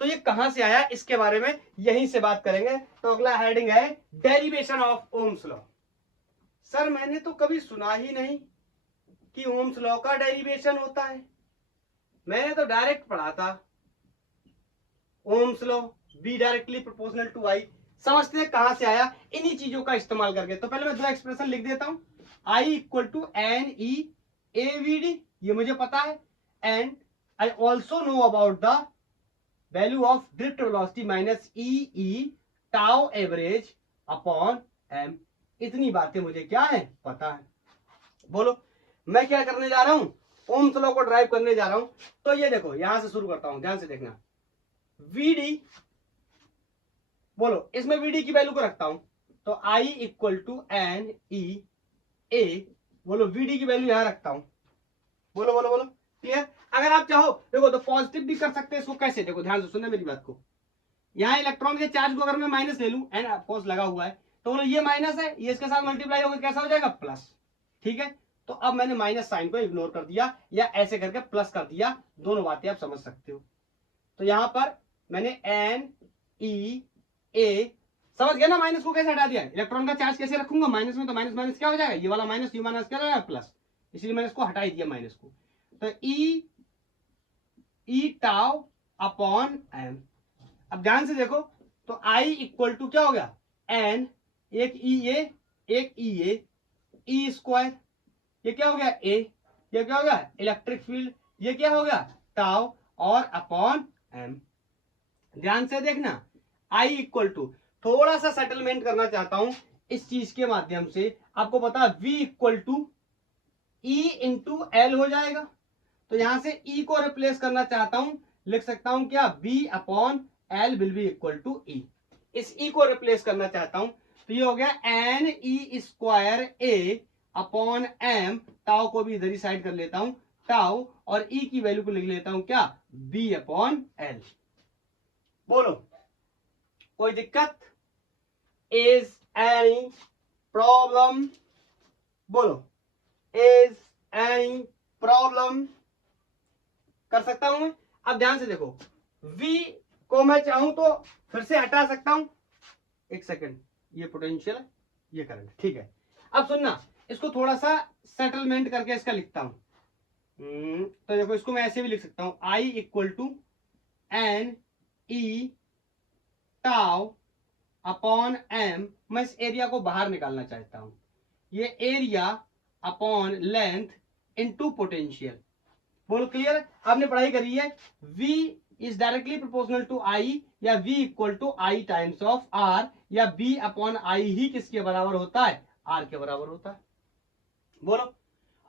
तो ये कहां से आया इसके बारे में यहीं से बात करेंगे। तो अगला हेडिंग है derivation of Ohm's law. Sir मैंने तो कभी सुना ही नहीं कि ओम्स लॉ का डेरिवेशन होता है, मैंने तो डायरेक्ट पढ़ा था Ohm's law V directly proportional to I. समझते हैं कहां से आया, इन्हीं चीजों का इस्तेमाल करके। तो पहले मैं दो एक्सप्रेशन लिख देता हूं, I इक्वल टू NEAVD, ये मुझे पता है, and I also know about the value of drift velocity minus EE tau average upon m। इतनी बातें मुझे क्या है, पता है। बोलो मैं क्या करने जा रहा हूं, ओम्स लॉ को ड्राइव करने जा रहा हूं। तो ये देखो यहां से शुरू करता हूं, ध्यान से देखना, VD, बोलो इसमें VD की वैल्यू को रखता हूं, तो I इक्वल टू NEA, बोलो VD की वैल्यू यहां रखता हूं, बोलो बोलो बोलो, क्लियर। अगर आप चाहो देखो तो पॉजिटिव भी कर सकते हैं इसको, कैसे, देखो ध्यान से सुनना मेरी बात को। यहां इलेक्ट्रॉन के चार्ज को अगर मैं माइनस ले लूं, एंड ऑफकोर्स लगा हुआ है, तो बोलो ये माइनस है, ये इसके साथ मल्टीप्लाई होकर कैसा हो जाएगा, प्लस, ठीक है। तो अब मैंने माइनस साइन को इग्नोर कर दिया या ऐसे करके प्लस कर दिया, दोनों बातें आप समझ सकते हो। तो यहां पर मैंने NEA, समझ गया ना, माइनस को कैसे हटा दिया, इलेक्ट्रॉन का चार्ज कैसे रखूंगा माइनस में, तो माइनस माइनस क्या हो जाएगा, ये वाला माइनस यू माइनस क्या हो जाएगा, प्लस, इसलिए मैंने इसको हटा ही दिया माइनस को। तो E टाउ अपॉन m। अब ध्यान से देखो, तो I इक्वल टू क्या हो गया, N, एक EA एक EA, E स्क्वायर, ये क्या हो गया A, ये क्या हो गया इलेक्ट्रिक फील्ड, ये क्या हो गया टाउ, और अपॉन m। ध्यान से देखना, I इक्वल टू, थोड़ा सा सेटलमेंट करना चाहता हूं इस चीज के माध्यम से। आपको पता V equal to E into L हो जाएगा, तो यहां से E को रिप्लेस करना चाहता हूं, लिख सकता हूं क्या, B upon L will be equal to E। इस E को रिप्लेस करना चाहता हूं, तो ये हो गया NE square A upon M, tau को भी इधर ही साइड कर लेता हूं, टाउ, और ई की वैल्यू को लिख लेता हूं क्या, बी अपॉन एल। बोलो कोई दिक्कत? Is any problem? बोलो इज एनी प्रॉब्लम? कर सकता हूं मैं? अब ध्यान से देखो, V को मैं चाहूं तो फिर से हटा सकता हूं, एक सेकंड, ये पोटेंशियल है, ये करंट, ठीक है। अब सुनना, इसको थोड़ा सा सेटलमेंट करके इसका लिखता हूं। तो देखो इसको मैं ऐसे भी लिख सकता हूं, I equal to N E tau upon M. मैं इस एरिया को बाहर निकालना चाहता हूं, ये area upon length into potential. बोलो क्लियर? आपने पढ़ाई करी है, V is directly proportional to I, या V equal to I times of R, या B अपॉन I ही किसके बराबर होता है, R के बराबर होता है। बोलो,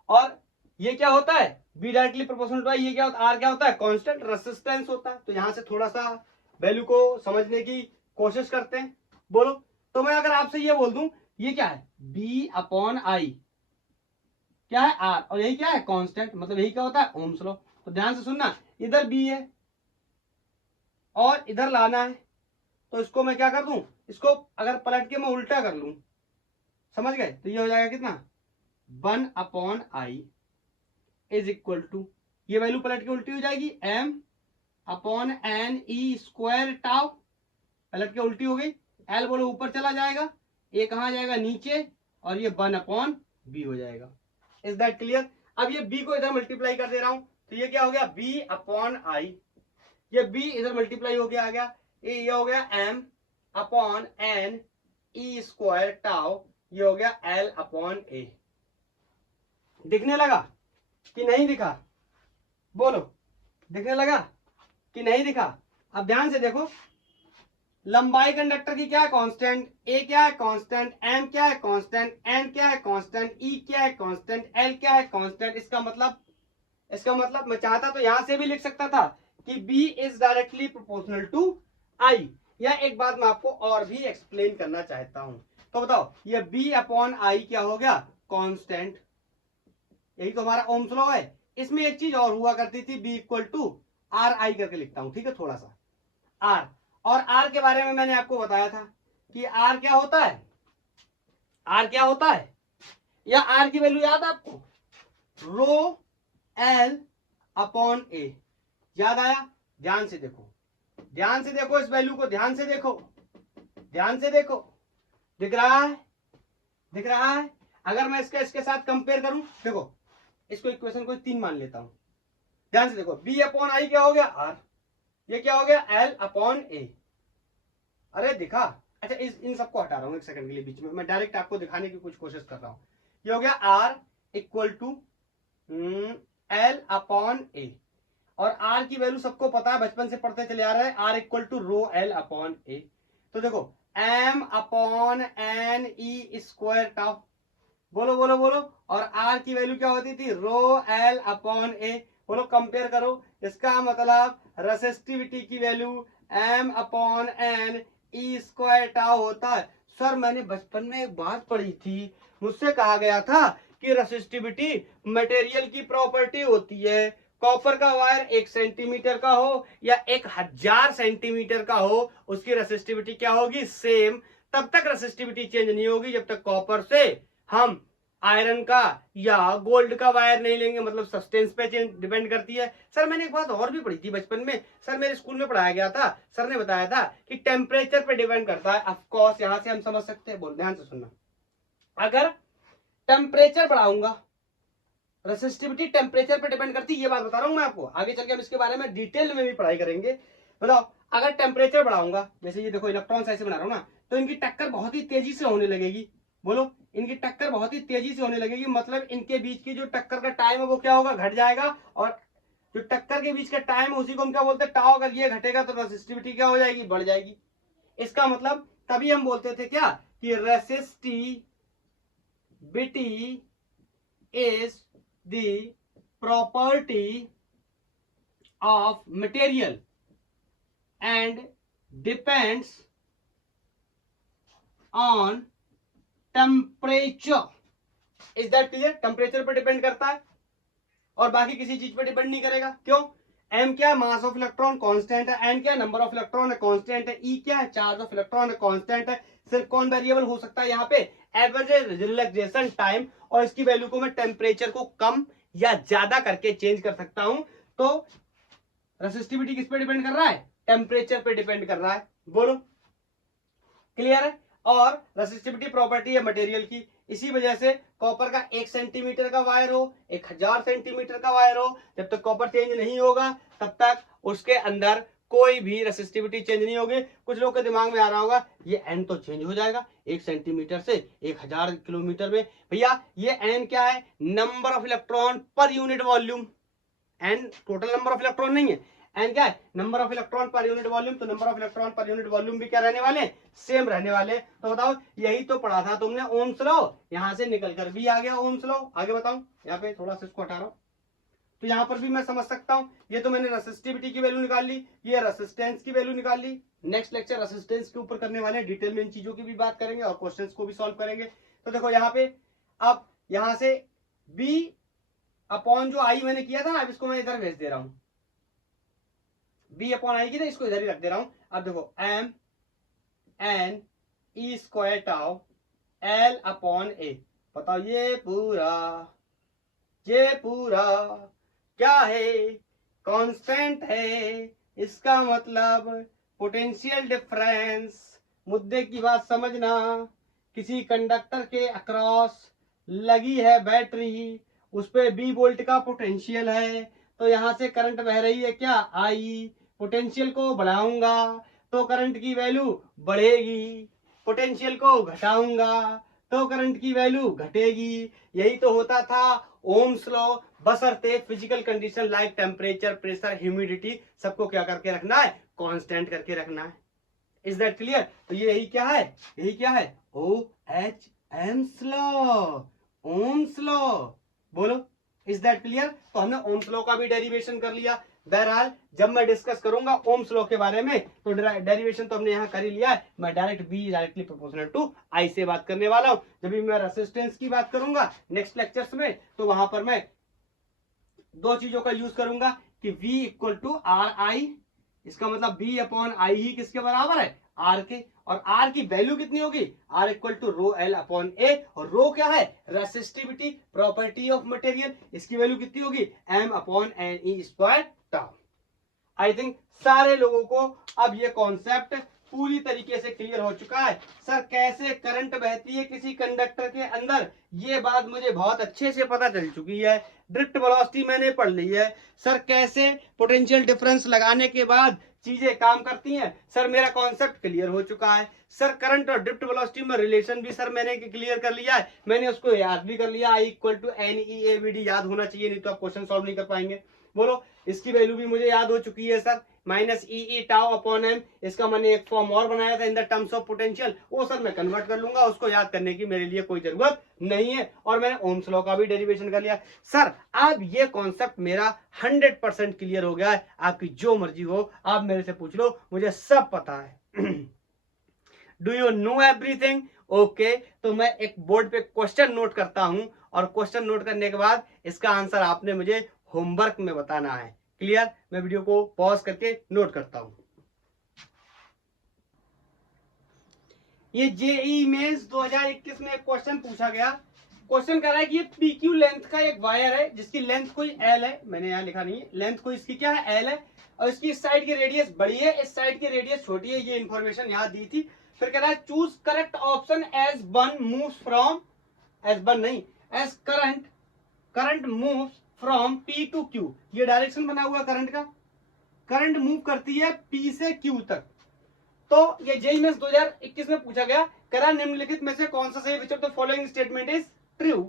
और ये क्या होता है, B directly proportional to I, ये क्या होता है, R क्या होता है, कांस्टेंट रेजिस्टेंस होता है। तो यहां से थोड़ा सा वैल्यू को समझने की कोशिश करते हैं। बोलो, तो मैं अगर आपसे ये बोल दूं, ये क्या है, B अपॉन I, क्या है, R, और यही क्या है, कांस्टेंट, मतलब यही क्या होता है, ओम्स लॉ। तो ध्यान से सुनना, इधर B है और इधर लाना है, तो इसको मैं क्या कर दूं, इसको अगर पलट के मैं उल्टा कर लूं, समझ गए, तो ये हो जाएगा कितना, 1 upon I is equal to, ये वैल्यू पलट के उल्टी हो जाएगी, m upon N E square tau, पलट के उल्टी हो गई, l बोलो ऊपर चला जाएगा, a कहां जाएगा, नीचे, और ये 1 अपॉन b हो जाएगा। Is that clear? अब ये b को इधर मल्टीप्लाई कर दे रहा हूं, तो ये क्या हो गया, b अपॉन आई, ये b इधर मल्टीप्लाई होके आ गया, ये हो गया m upon N E square tau, ये हो गया l अपॉन a। दिखने लगा कि नहीं दिखा? बोलो, दिखने लगा कि नहीं दिखा? अब ध्यान से देखो, लंबाई कंडक्टर की क्या है, कांस्टेंट, a क्या है कांस्टेंट, m क्या है कांस्टेंट, n क्या है कांस्टेंट, e क्या है कांस्टेंट, l क्या है कांस्टेंट। इसका मतलब मैं चाहता तो यहां से भी लिख सकता था कि b is directly proportional to i, या एक बात मैं आपको और भी एक्सप्लेन करना चाहता हूं। तो बताओ, ये b अपॉन आई क्या हो गया, कांस्टेंट, यही तो हमारा ओम्स लॉ है। इसमें एक चीज और हुआ करती थी, b equal to R I करके लिखता हूं, ठीक है, थोड़ा सा r, और r के बारे में मैंने आपको बताया था कि r क्या होता है, r क्या होता है, या r की वैल्यू याद है आपको, रो एल अपॉन ए, याद आया? ध्यान से देखो, ध्यान से देखो, इस वैल्यू को ध्यान से देखो, ध्यान से देखो, दिख रहा है, दिख रहा है? अगर मैं इसके साथ कंपेयर करूं, देखो इसको इक्वेशन को 3 मान लेता हूं, ध्यान से देखो, b अपॉन आई क्या हो गया, r, ये क्या हो गया, l अपॉन ए। अरे दिखा? अच्छा, इन सबको हटा रहा हूं एक सेकंड के लिए बीच में, मैं डायरेक्ट आपको दिखाने की कुछ कोशिश कर रहा हूं। ये हो गया r equal to l upon A, और r की वैल्यू सबको पता है, बचपन से पढ़ते चले आ रहे हैं, r equal to rho L upon A. तो देखो m upon N E square tau, बोलो बोलो बोलो, और r की वैल्यू क्या होती थी, रो एल अपॉन ए। बोलो कंपेयर करो, इसका मतलब रेसिस्टिविटी की वैल्यू m upon N E square tau होता है। सर मैंने बचपन में एक बात पढ़ी थी, मुझसे कहा गया था कि रेसिस्टिविटी मटेरियल की प्रॉपर्टी होती है, कॉपर का वायर 1 सेंटीमीटर का हो या 1000 सेंटीमीटर का हो, उसकी रेसिस्टिविटी क्या होगी, सेम। तब तक रेसिस्टिविटी चेंज नहीं होगी जब तक कॉपर से हम आयरन का या गोल्ड का वायर नहीं लेंगे, मतलब सब्सटेंस पे डिपेंड करती है। सर मैंने एक बात और भी पढ़ी थी बचपन में, सर मेरे स्कूल में पढ़ाया गया था, सर ने बताया था कि टेम्परेचर पे डिपेंड करता है। ऑफ कोर्स यहां से हम समझ सकते हैं, बोल ध्यान से सुनना, अगर टेम्परेचर बढ़ाऊंगा, रेसिस्टिविटी टेम्परेचर पे डिपेंड करती है, ये बात बता रहा हूं मैं आपको, आगे चल के हम इसके बारे में डिटेल में भी पढ़ाई करेंगे। बताओ, अगर टेम्परेचर बढ़ाऊंगा, जैसे ये देखो इलेक्ट्रॉन्स ऐसे बना रहा हूं ना, तो इनकी टक्कर बहुत ही तेजी से होने लगेगी। बोलो, इनकी टक्कर बहुत ही तेजी से होने लगेगी, मतलब इनके बीच की जो टक्कर का टाइम है वो क्या होगा, घट जाएगा, और जो टक्कर के बीच का टाइम है उसी को हम क्या बोलते हैं, टाउ। अगर ये घटेगा तो रेसिस्टिविटी क्या हो जाएगी, बढ़ जाएगी। इसका मतलब तभी हम बोलते थे क्या, कि resistivity is the property of material and depends on temperature is that clear? Temperature पर डिपेंड करता है और बाकी किसी चीज पर डिपेंड नहीं करेगा। क्यों? m क्या है? मास ऑफ इलेक्ट्रॉन कांस्टेंट है। n क्या है? नंबर ऑफ इलेक्ट्रॉन है, कांस्टेंट है। e क्या है? चार्ज ऑफ इलेक्ट्रॉन है, कांस्टेंट है। सिर्फ कौन वेरिएबल हो सकता है यहाँ पे? एवरेज रिलैक्सेशन टाइम, और इसकी वैल्यू को मैं टेम्परेचर को कम या ज्यादा करके चेंज कर सकता हूं। तो रेसिस्टिविटी किस पे डिपेंड कर रहा है? टेम्परेचर पे डिपेंड कर रहा है। बोलो क्लियर है? और रेसिस्टिविटी प्रॉपर्टी है मटेरियल की, इसी वजह से कॉपर का 1 सेंटीमीटर का वायर हो, 1000 सेंटीमीटर का वायर हो, जब तक कॉपर चेंज नहीं होगा तब तक उसके अंदर कोई भी रेसिस्टिविटी चेंज नहीं होगी। कुछ लोग के दिमाग में आ रहा होगा ये एन तो चेंज हो जाएगा 1 सेंटीमीटर से 1000 किलोमीटर में। भैया ये एन क्या है? Number of electron per unit volume. N total number of electron नहीं है, एन क्या है? Number of electron per unit volume. तो number of electron per unit volume भी क्या रहने वाले? सेम रहने वाले। तो बताओ, यही तो पढ़ा था तुमने ओम्स लॉ, यहां से निकल कर भी आ गया ओम्स लॉ। आगे बताओ, यहाँ पे थोड़ा सा इसको हटा रहा हूं, तो यहां पर भी मैं समझ सकता हूं। ये तो मैंने रेसिस्टिविटी की वैल्यू निकाल ली, ये रेसिस्टेंस की वैल्यू निकाल ली। नेक्स्ट लेक्चर रेसिस्टेंस के ऊपर करने वाले, डिटेल में इन चीजों की भी बात करेंगे और क्वेश्चंस को भी सॉल्व करेंगे। तो देखो यहाँ पे, अब यहां से बी अपॉन जो आई मैंने किया था ना, अब इसको मैं इधर भेज दे रहा हूं। बी अपॉन आई की ना, इसको इधर ही रख दे रहा हूं। अब देखो M N E square tau L upon A. बताओ ये पूरा क्या है? कांस्टेंट है। इसका मतलब पोटेंशियल डिफरेंस। मुद्दे की बात समझना, किसी कंडक्टर के अक्रॉस लगी है बैटरी, उस पे बी वोल्ट का पोटेंशियल है, तो यहां से करंट बह रही है क्या? आई। पोटेंशियल को बढ़ाऊंगा तो करंट की वैल्यू बढ़ेगी, पोटेंशियल को घटाऊंगा तो करंट की वैल्यू घटेगी। यही तो होता था ओम्स लॉ, बशर्ते physical condition like temperature, pressure, humidity सबको क्या करके रखना है? कांस्टेंट करके रखना है। Is that clear? तो ये यही क्या है? यही क्या है? O H M's law, Ohm's law. बोलो इज दैट क्लियर? तो हमने ओम्स लॉ का भी डेरिवेशन कर लिया। बहरहाल जब मैं डिस्कस करूंगा ओम्स लॉ के बारे में तो डेरिवेशन तो हमने यहाँ कर ही लिया है। मैं direct V directly proportional to I से बात करने वाला हूं। जब भी मैं रेसिस्टेंस की बात करूंगा नेक्स्ट लेक्चर्स में, तो वहां पर मैं दो चीजों का यूज करूंगा कि V equal to R I, इसका मतलब B अपॉन आई ही किसके बराबर है? R के। और R की वैल्यू कितनी होगी? R equal to rho L upon A. और रो क्या है? Resistivity property of material. इसकी वैल्यू कितनी होगी? M upon N E square tau. I think सारे लोगों को अब ये कॉन्सेप्ट पूरी तरीके से क्लियर हो चुका है। सर कैसे करंट बहती है किसी कंडक्टर के अंदर, ये बात मुझे बहुत अच्छे से पता चल चुकी है। ड्रिफ्ट वेलोसिटी मैंने पढ़ ली है। सर कैसे पोटेंशियल डिफरेंस लगाने के बाद चीजें काम करती हैं, सर मेरा कॉन्सेप्ट क्लियर हो चुका है। सर करंट और ड्रिफ्ट वेलोसिटी में रिलेशन भी सर मैंने क्लियर कर लिया है, मैंने उसको याद भी कर लिया। I equal to N E A V D याद होना चाहिए, नहीं तो आप क्वेश्चन सॉल्व नहीं कर पाएंगे। बोलो इसकी वैल्यू भी मुझे याद हो चुकी है सर, माइनस ई ई टाउ अपॉन एम। इसका मैंने एक फॉर्म और बनाया था in the terms of potential, वो सर मैं कन्वर्ट कर लूंगा, उसको याद करने की मेरे लिए कोई जरूरत नहीं है। और मैंने ओम्स लॉ का भी डेरिवेशन कर लिया। सर अब ये कॉन्सेप्ट मेरा 100% क्लियर हो गया है। आपकी जो मर्जी हो आप मेरे से पूछ लो, मुझे सब पता है। Do you know everything? Okay, तो मैं एक बोर्ड पे क्वेश्चन नोट करता हूं और क्वेश्चन नोट करने के बाद इसका आंसर आपने मुझे होमवर्क में बताना है। क्लियर? मैं वीडियो को पॉज करके नोट करता हूं। ये जेई मेंस 2021 में एक क्वेश्चन पूछा गया। क्वेश्चन कर रहा है कि ये पीक्यू लेंथ का एक वायर है जिसकी लेंथ कोई एल है, मैंने यहां लिखा नहीं है, लेंथ कोई इसकी क्या है? एल है, और इसकी इस साइड की रेडियस बड़ी है, इस साइड की रेडियस छोटी है। ये इंफॉर्मेशन यहां दी थी। फिर कह रहा है choose correct option as one moves from, as one नहीं, as current moves from P to Q। ये डायरेक्शन बना हुआ करंट का, करंट मूव करती है P से Q तक। तो ये जेईई मेंस 2021 में पूछा गया, करा निम्नलिखित में से कौन सा सही? Which of the following statement is true?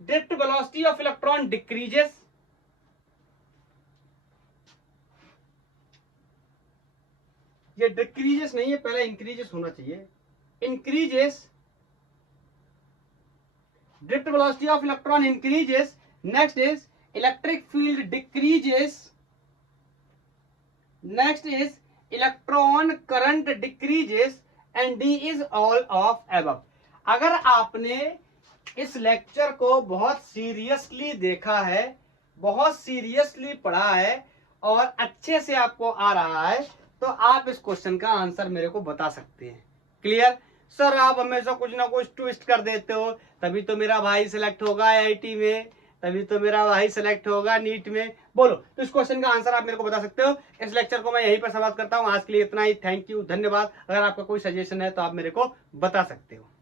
Drift velocity of electron decreases, ये डिक्रीजेस नहीं है, पहले इंक्रीजेस होना चाहिए। Increases, drift velocity of electron increases. Next is electric field decreases. Next is electron current decreases and D is all of above. अगर आपने इस लेक्चर को बहुत सीरियसली देखा है, बहुत सीरियसली पढ़ा है और अच्छे से आपको आ रहा है, तो आप इस क्वेश्चन का आंसर मेरे को बता सकते हैं। क्लियर? सर आप हमेशा कुछ ना कुछ ट्विस्ट कर देते हो, तभी तो मेरा भाई सिलेक्ट होगा आईआईटी में, तभी तो मेरा भाई सिलेक्ट होगा नीट में। बोलो, तो इस क्वेश्चन का आंसर आप मेरे को बता सकते हो। इस लेक्चर को मैं यहीं पर समाप्त करता हूं। आज के लिए इतना ही। थैंक यू, धन्यवाद। अगर आपका कोई सजेशन है तो आप मेरे को बता सकते हो।